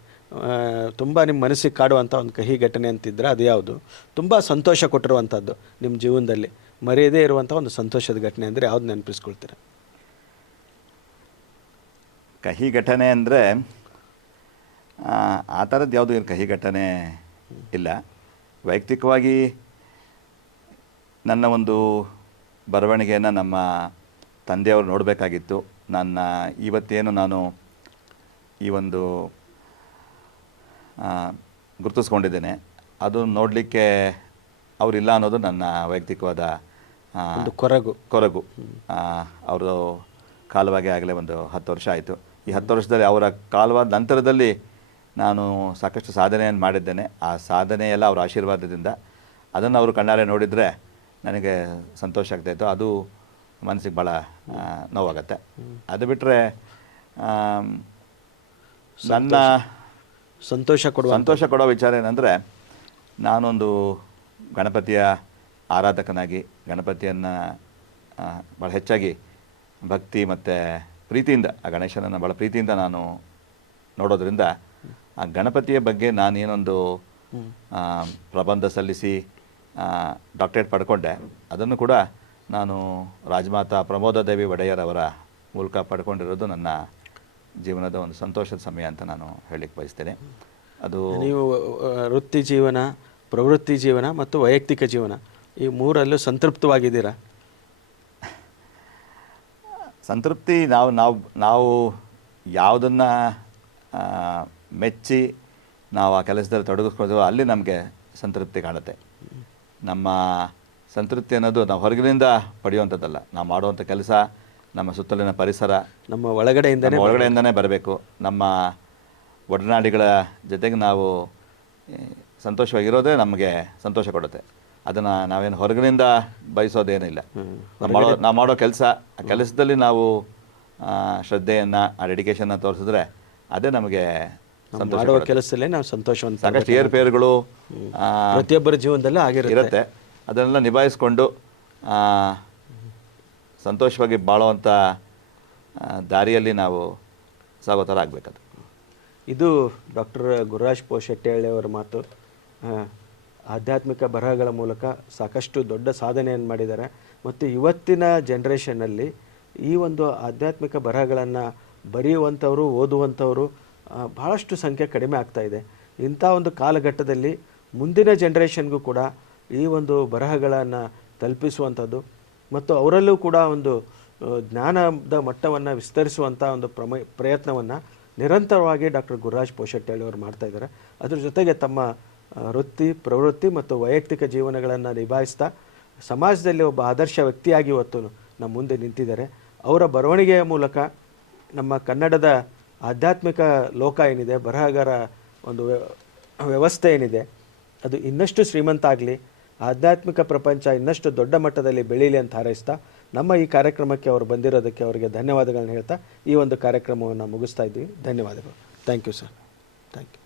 ತುಂಬ ನಿಮ್ಮ ಮನಸ್ಸಿಗೆ ಕಾಡುವಂಥ ಒಂದು ಕಹಿ ಘಟನೆ ಅಂತಿದ್ರೆ ಅದು ಯಾವುದು? ತುಂಬ ಸಂತೋಷ ಕೊಟ್ಟಿರುವಂಥದ್ದು ನಿಮ್ಮ ಜೀವನದಲ್ಲಿ ಮರೆಯದೇ ಇರುವಂಥ ಒಂದು ಸಂತೋಷದ ಘಟನೆ ಅಂದರೆ ಯಾವ್ದು ನೆನಪಿಸ್ಕೊಳ್ತೀರ? ಕಹಿ ಘಟನೆ ಅಂದರೆ ಆ ಥರದ್ದು ಯಾವುದು ಕಹಿ ಘಟನೆ ಇಲ್ಲ. ವೈಯಕ್ತಿಕವಾಗಿ ನನ್ನ ಒಂದು ಬರವಣಿಗೆಯನ್ನು ನಮ್ಮ ತಂದೆಯವರು ನೋಡಬೇಕಾಗಿತ್ತು. ಇವತ್ತೇನು ನಾನು ಈ ಒಂದು ಗುರುತಿಸ್ಕೊಂಡಿದ್ದೇನೆ, ಅದು ನೋಡಲಿಕ್ಕೆ ಅವರಿಲ್ಲ ಅನ್ನೋದು ನನ್ನ ವೈಯಕ್ತಿಕವಾದ ಒಂದು ಕೊರಗು. ಅವರು ಕಾಲವಾಗಿ ಆಗಲೇ ಒಂದು 10 ವರ್ಷ ಆಯಿತು. ಈ 10 ವರ್ಷದಲ್ಲಿ ಅವರ ಕಾಲವಾದ ನಂತರದಲ್ಲಿ ನಾನು ಸಾಕಷ್ಟು ಸಾಧನೆಯನ್ನು ಮಾಡಿದ್ದೇನೆ. ಆ ಸಾಧನೆ ಎಲ್ಲ ಅವರ ಆಶೀರ್ವಾದದಿಂದ. ಅದನ್ನು ಅವರು ಕಣ್ಣಾರೆ ನೋಡಿದರೆ ನನಗೆ ಸಂತೋಷ ಆಗ್ತಾಯಿತ್ತು. ಅದು ಮನಸ್ಸಿಗೆ ಭಾಳ ನೋವಾಗತ್ತೆ. ಅದು ಬಿಟ್ಟರೆ ನನ್ನ ಸಂತೋಷ ಕೊಡೋ ವಿಚಾರ ಏನಂದರೆ, ನಾನೊಂದು ಗಣಪತಿಯ ಆರಾಧಕನಾಗಿ ಗಣಪತಿಯನ್ನು ಭಾಳ ಹೆಚ್ಚಾಗಿ ಭಕ್ತಿ ಮತ್ತು ಪ್ರೀತಿಯಿಂದ, ಆ ಗಣೇಶನನ್ನು ಭಾಳ ಪ್ರೀತಿಯಿಂದ ನಾನು ನೋಡೋದ್ರಿಂದ ಆ ಗಣಪತಿಯ ಬಗ್ಗೆ ನಾನೇನೊಂದು ಪ್ರಬಂಧ ಸಲ್ಲಿಸಿ ಡಾಕ್ಟರೇಟ್ ಪಡ್ಕೊಂಡೆ. ಅದನ್ನು ಕೂಡ ನಾನು ರಾಜಮಾತಾ ಪ್ರಮೋದಾದೇವಿ ಒಡೆಯರ್ ಅವರ ಮೂಲಕ ಪಡ್ಕೊಂಡಿರೋದು ನನ್ನ ಜೀವನದ ಒಂದು ಸಂತೋಷದ ಸಮಯ ಅಂತ ನಾನು ಹೇಳಲಿಕ್ಕೆ ಬಯಸ್ತೇನೆ. ಅದು ನೀವು ವೃತ್ತಿ ಜೀವನ, ಪ್ರವೃತ್ತಿ ಜೀವನ ಮತ್ತು ವೈಯಕ್ತಿಕ ಜೀವನ ಈ ಮೂರಲ್ಲೂ ಸಂತೃಪ್ತವಾಗಿದ್ದೀರಾ? ಸಂತೃಪ್ತಿ ನಾವು ಯಾವುದನ್ನು ಮೆಚ್ಚಿ ನಾವು ಆ ಕೆಲಸದಲ್ಲಿ ತೊಡಗಿಸ್ಕೊಳ್ತೀವೋ ಅಲ್ಲಿ ನಮಗೆ ಸಂತೃಪ್ತಿ ಕಾಣುತ್ತೆ. ನಮ್ಮ ಸಂತೃಪ್ತಿ ಅನ್ನೋದು ನಾವು ಹೊರಗಿನಿಂದ ಪಡೆಯುವಂಥದ್ದಲ್ಲ. ನಾವು ಮಾಡುವಂಥ ಕೆಲಸ, ನಮ್ಮ ಸುತ್ತಲಿನ ಪರಿಸರ, ನಮ್ಮ ಒಳಗಡೆಯಿಂದನೇ ಬರಬೇಕು. ನಮ್ಮ ಒಡನಾಡಿಗಳ ಜೊತೆಗೆ ನಾವು ಸಂತೋಷವಾಗಿರೋದೇ ನಮಗೆ ಸಂತೋಷ ಕೊಡುತ್ತೆ. ಅದನ್ನು ನಾವೇನು ಹೊರಗಿನಿಂದ ಬಯಸೋದೇನಿಲ್ಲ. ನಾವು ಮಾಡೋ ಕೆಲಸ, ಆ ಕೆಲಸದಲ್ಲಿ ನಾವು ಶ್ರದ್ಧೆಯನ್ನು, ಆ ಡೆಡಿಕೇಶನ್ನ ತೋರಿಸಿದ್ರೆ ಅದೇ ನಮಗೆ ಸಂತೋಷ. ಕೆಲಸದಲ್ಲೇ ನಾವು ಸಂತೋಷವನ್ನು, ಸಾಕಷ್ಟು ಏರ್ಪೇರುಗಳು ಪ್ರತಿಯೊಬ್ಬರ ಜೀವನದಲ್ಲೇ ಇರುತ್ತೆ. ಅದನ್ನೆಲ್ಲ ನಿಭಾಯಿಸ್ಕೊಂಡು ಸಂತೋಷವಾಗಿ ಬಾಳುವಂಥ ದಾರಿಯಲ್ಲಿ ನಾವು ಸಾಗೋ ಥರ ಆಗಬೇಕದು. ಇದು ಡಾಕ್ಟರ್ ಗುರುರಾಜ್ ಪೋಶೆಟ್ಟಿಹಳ್ಳಿ ಅವರ ಮಾತು. ಆಧ್ಯಾತ್ಮಿಕ ಬರಹಗಳ ಮೂಲಕ ಸಾಕಷ್ಟು ದೊಡ್ಡ ಸಾಧನೆಯನ್ನು ಮಾಡಿದ್ದಾರೆ. ಮತ್ತು ಇವತ್ತಿನ ಜನ್ರೇಷನ್ನಲ್ಲಿ ಈ ಒಂದು ಆಧ್ಯಾತ್ಮಿಕ ಬರಹಗಳನ್ನು ಬರೆಯುವಂಥವರು, ಓದುವಂಥವರು ಬಹಳಷ್ಟು ಸಂಖ್ಯೆ ಕಡಿಮೆ ಆಗ್ತಾ ಇದೆ. ಇಂಥ ಒಂದು ಕಾಲಘಟ್ಟದಲ್ಲಿ ಮುಂದಿನ ಜನ್ರೇಷನ್ಗೂ ಕೂಡ ಈ ಒಂದು ಬರಹಗಳನ್ನು ತಲುಪಿಸುವಂಥದ್ದು ಮತ್ತು ಅವರಲ್ಲೂ ಕೂಡ ಒಂದು ಜ್ಞಾನದ ಮಟ್ಟವನ್ನು ವಿಸ್ತರಿಸುವಂಥ ಒಂದು ಪ್ರಯತ್ನವನ್ನು ನಿರಂತರವಾಗಿ ಡಾಕ್ಟರ್ ಗುರುರಾಜ್ ಪೋಷಟ್ಟಳ್ಳಿ ಅವರು ಮಾಡ್ತಾ ಇದ್ದಾರೆ. ಅದ್ರ ಜೊತೆಗೆ ತಮ್ಮ ವೃತ್ತಿ, ಪ್ರವೃತ್ತಿ ಮತ್ತು ವೈಯಕ್ತಿಕ ಜೀವನಗಳನ್ನು ನಿಭಾಯಿಸ್ತಾ ಸಮಾಜದಲ್ಲಿ ಒಬ್ಬ ಆದರ್ಶ ವ್ಯಕ್ತಿಯಾಗಿ ಇವತ್ತು ನಮ್ಮ ಮುಂದೆ ನಿಂತಿದ್ದಾರೆ. ಅವರ ಬರವಣಿಗೆಯ ಮೂಲಕ ನಮ್ಮ ಕನ್ನಡದ ಆಧ್ಯಾತ್ಮಿಕ ಲೋಕ ಏನಿದೆ, ಬರಹಗಾರ ಒಂದು ವ್ಯವಸ್ಥೆ ಏನಿದೆ, ಅದು ಇನ್ನಷ್ಟು ಶ್ರೀಮಂತ ಆಗಲಿ, ಆಧ್ಯಾತ್ಮಿಕ ಪ್ರಪಂಚ ಇನ್ನಷ್ಟು ದೊಡ್ಡ ಮಟ್ಟದಲ್ಲಿ ಬೆಳೀಲಿ ಅಂತ ಹಾರೈಸ್ತಾ ನಮ್ಮ ಈ ಕಾರ್ಯಕ್ರಮಕ್ಕೆ ಅವರು ಬಂದಿರೋದಕ್ಕೆ ಅವರಿಗೆ ಧನ್ಯವಾದಗಳನ್ನ ಹೇಳ್ತಾ ಈ ಒಂದು ಕಾರ್ಯಕ್ರಮವನ್ನು ಮುಗಿಸ್ತಾ ಇದ್ದೀವಿ. ಧನ್ಯವಾದಗಳು. Thank you sir. Thank you.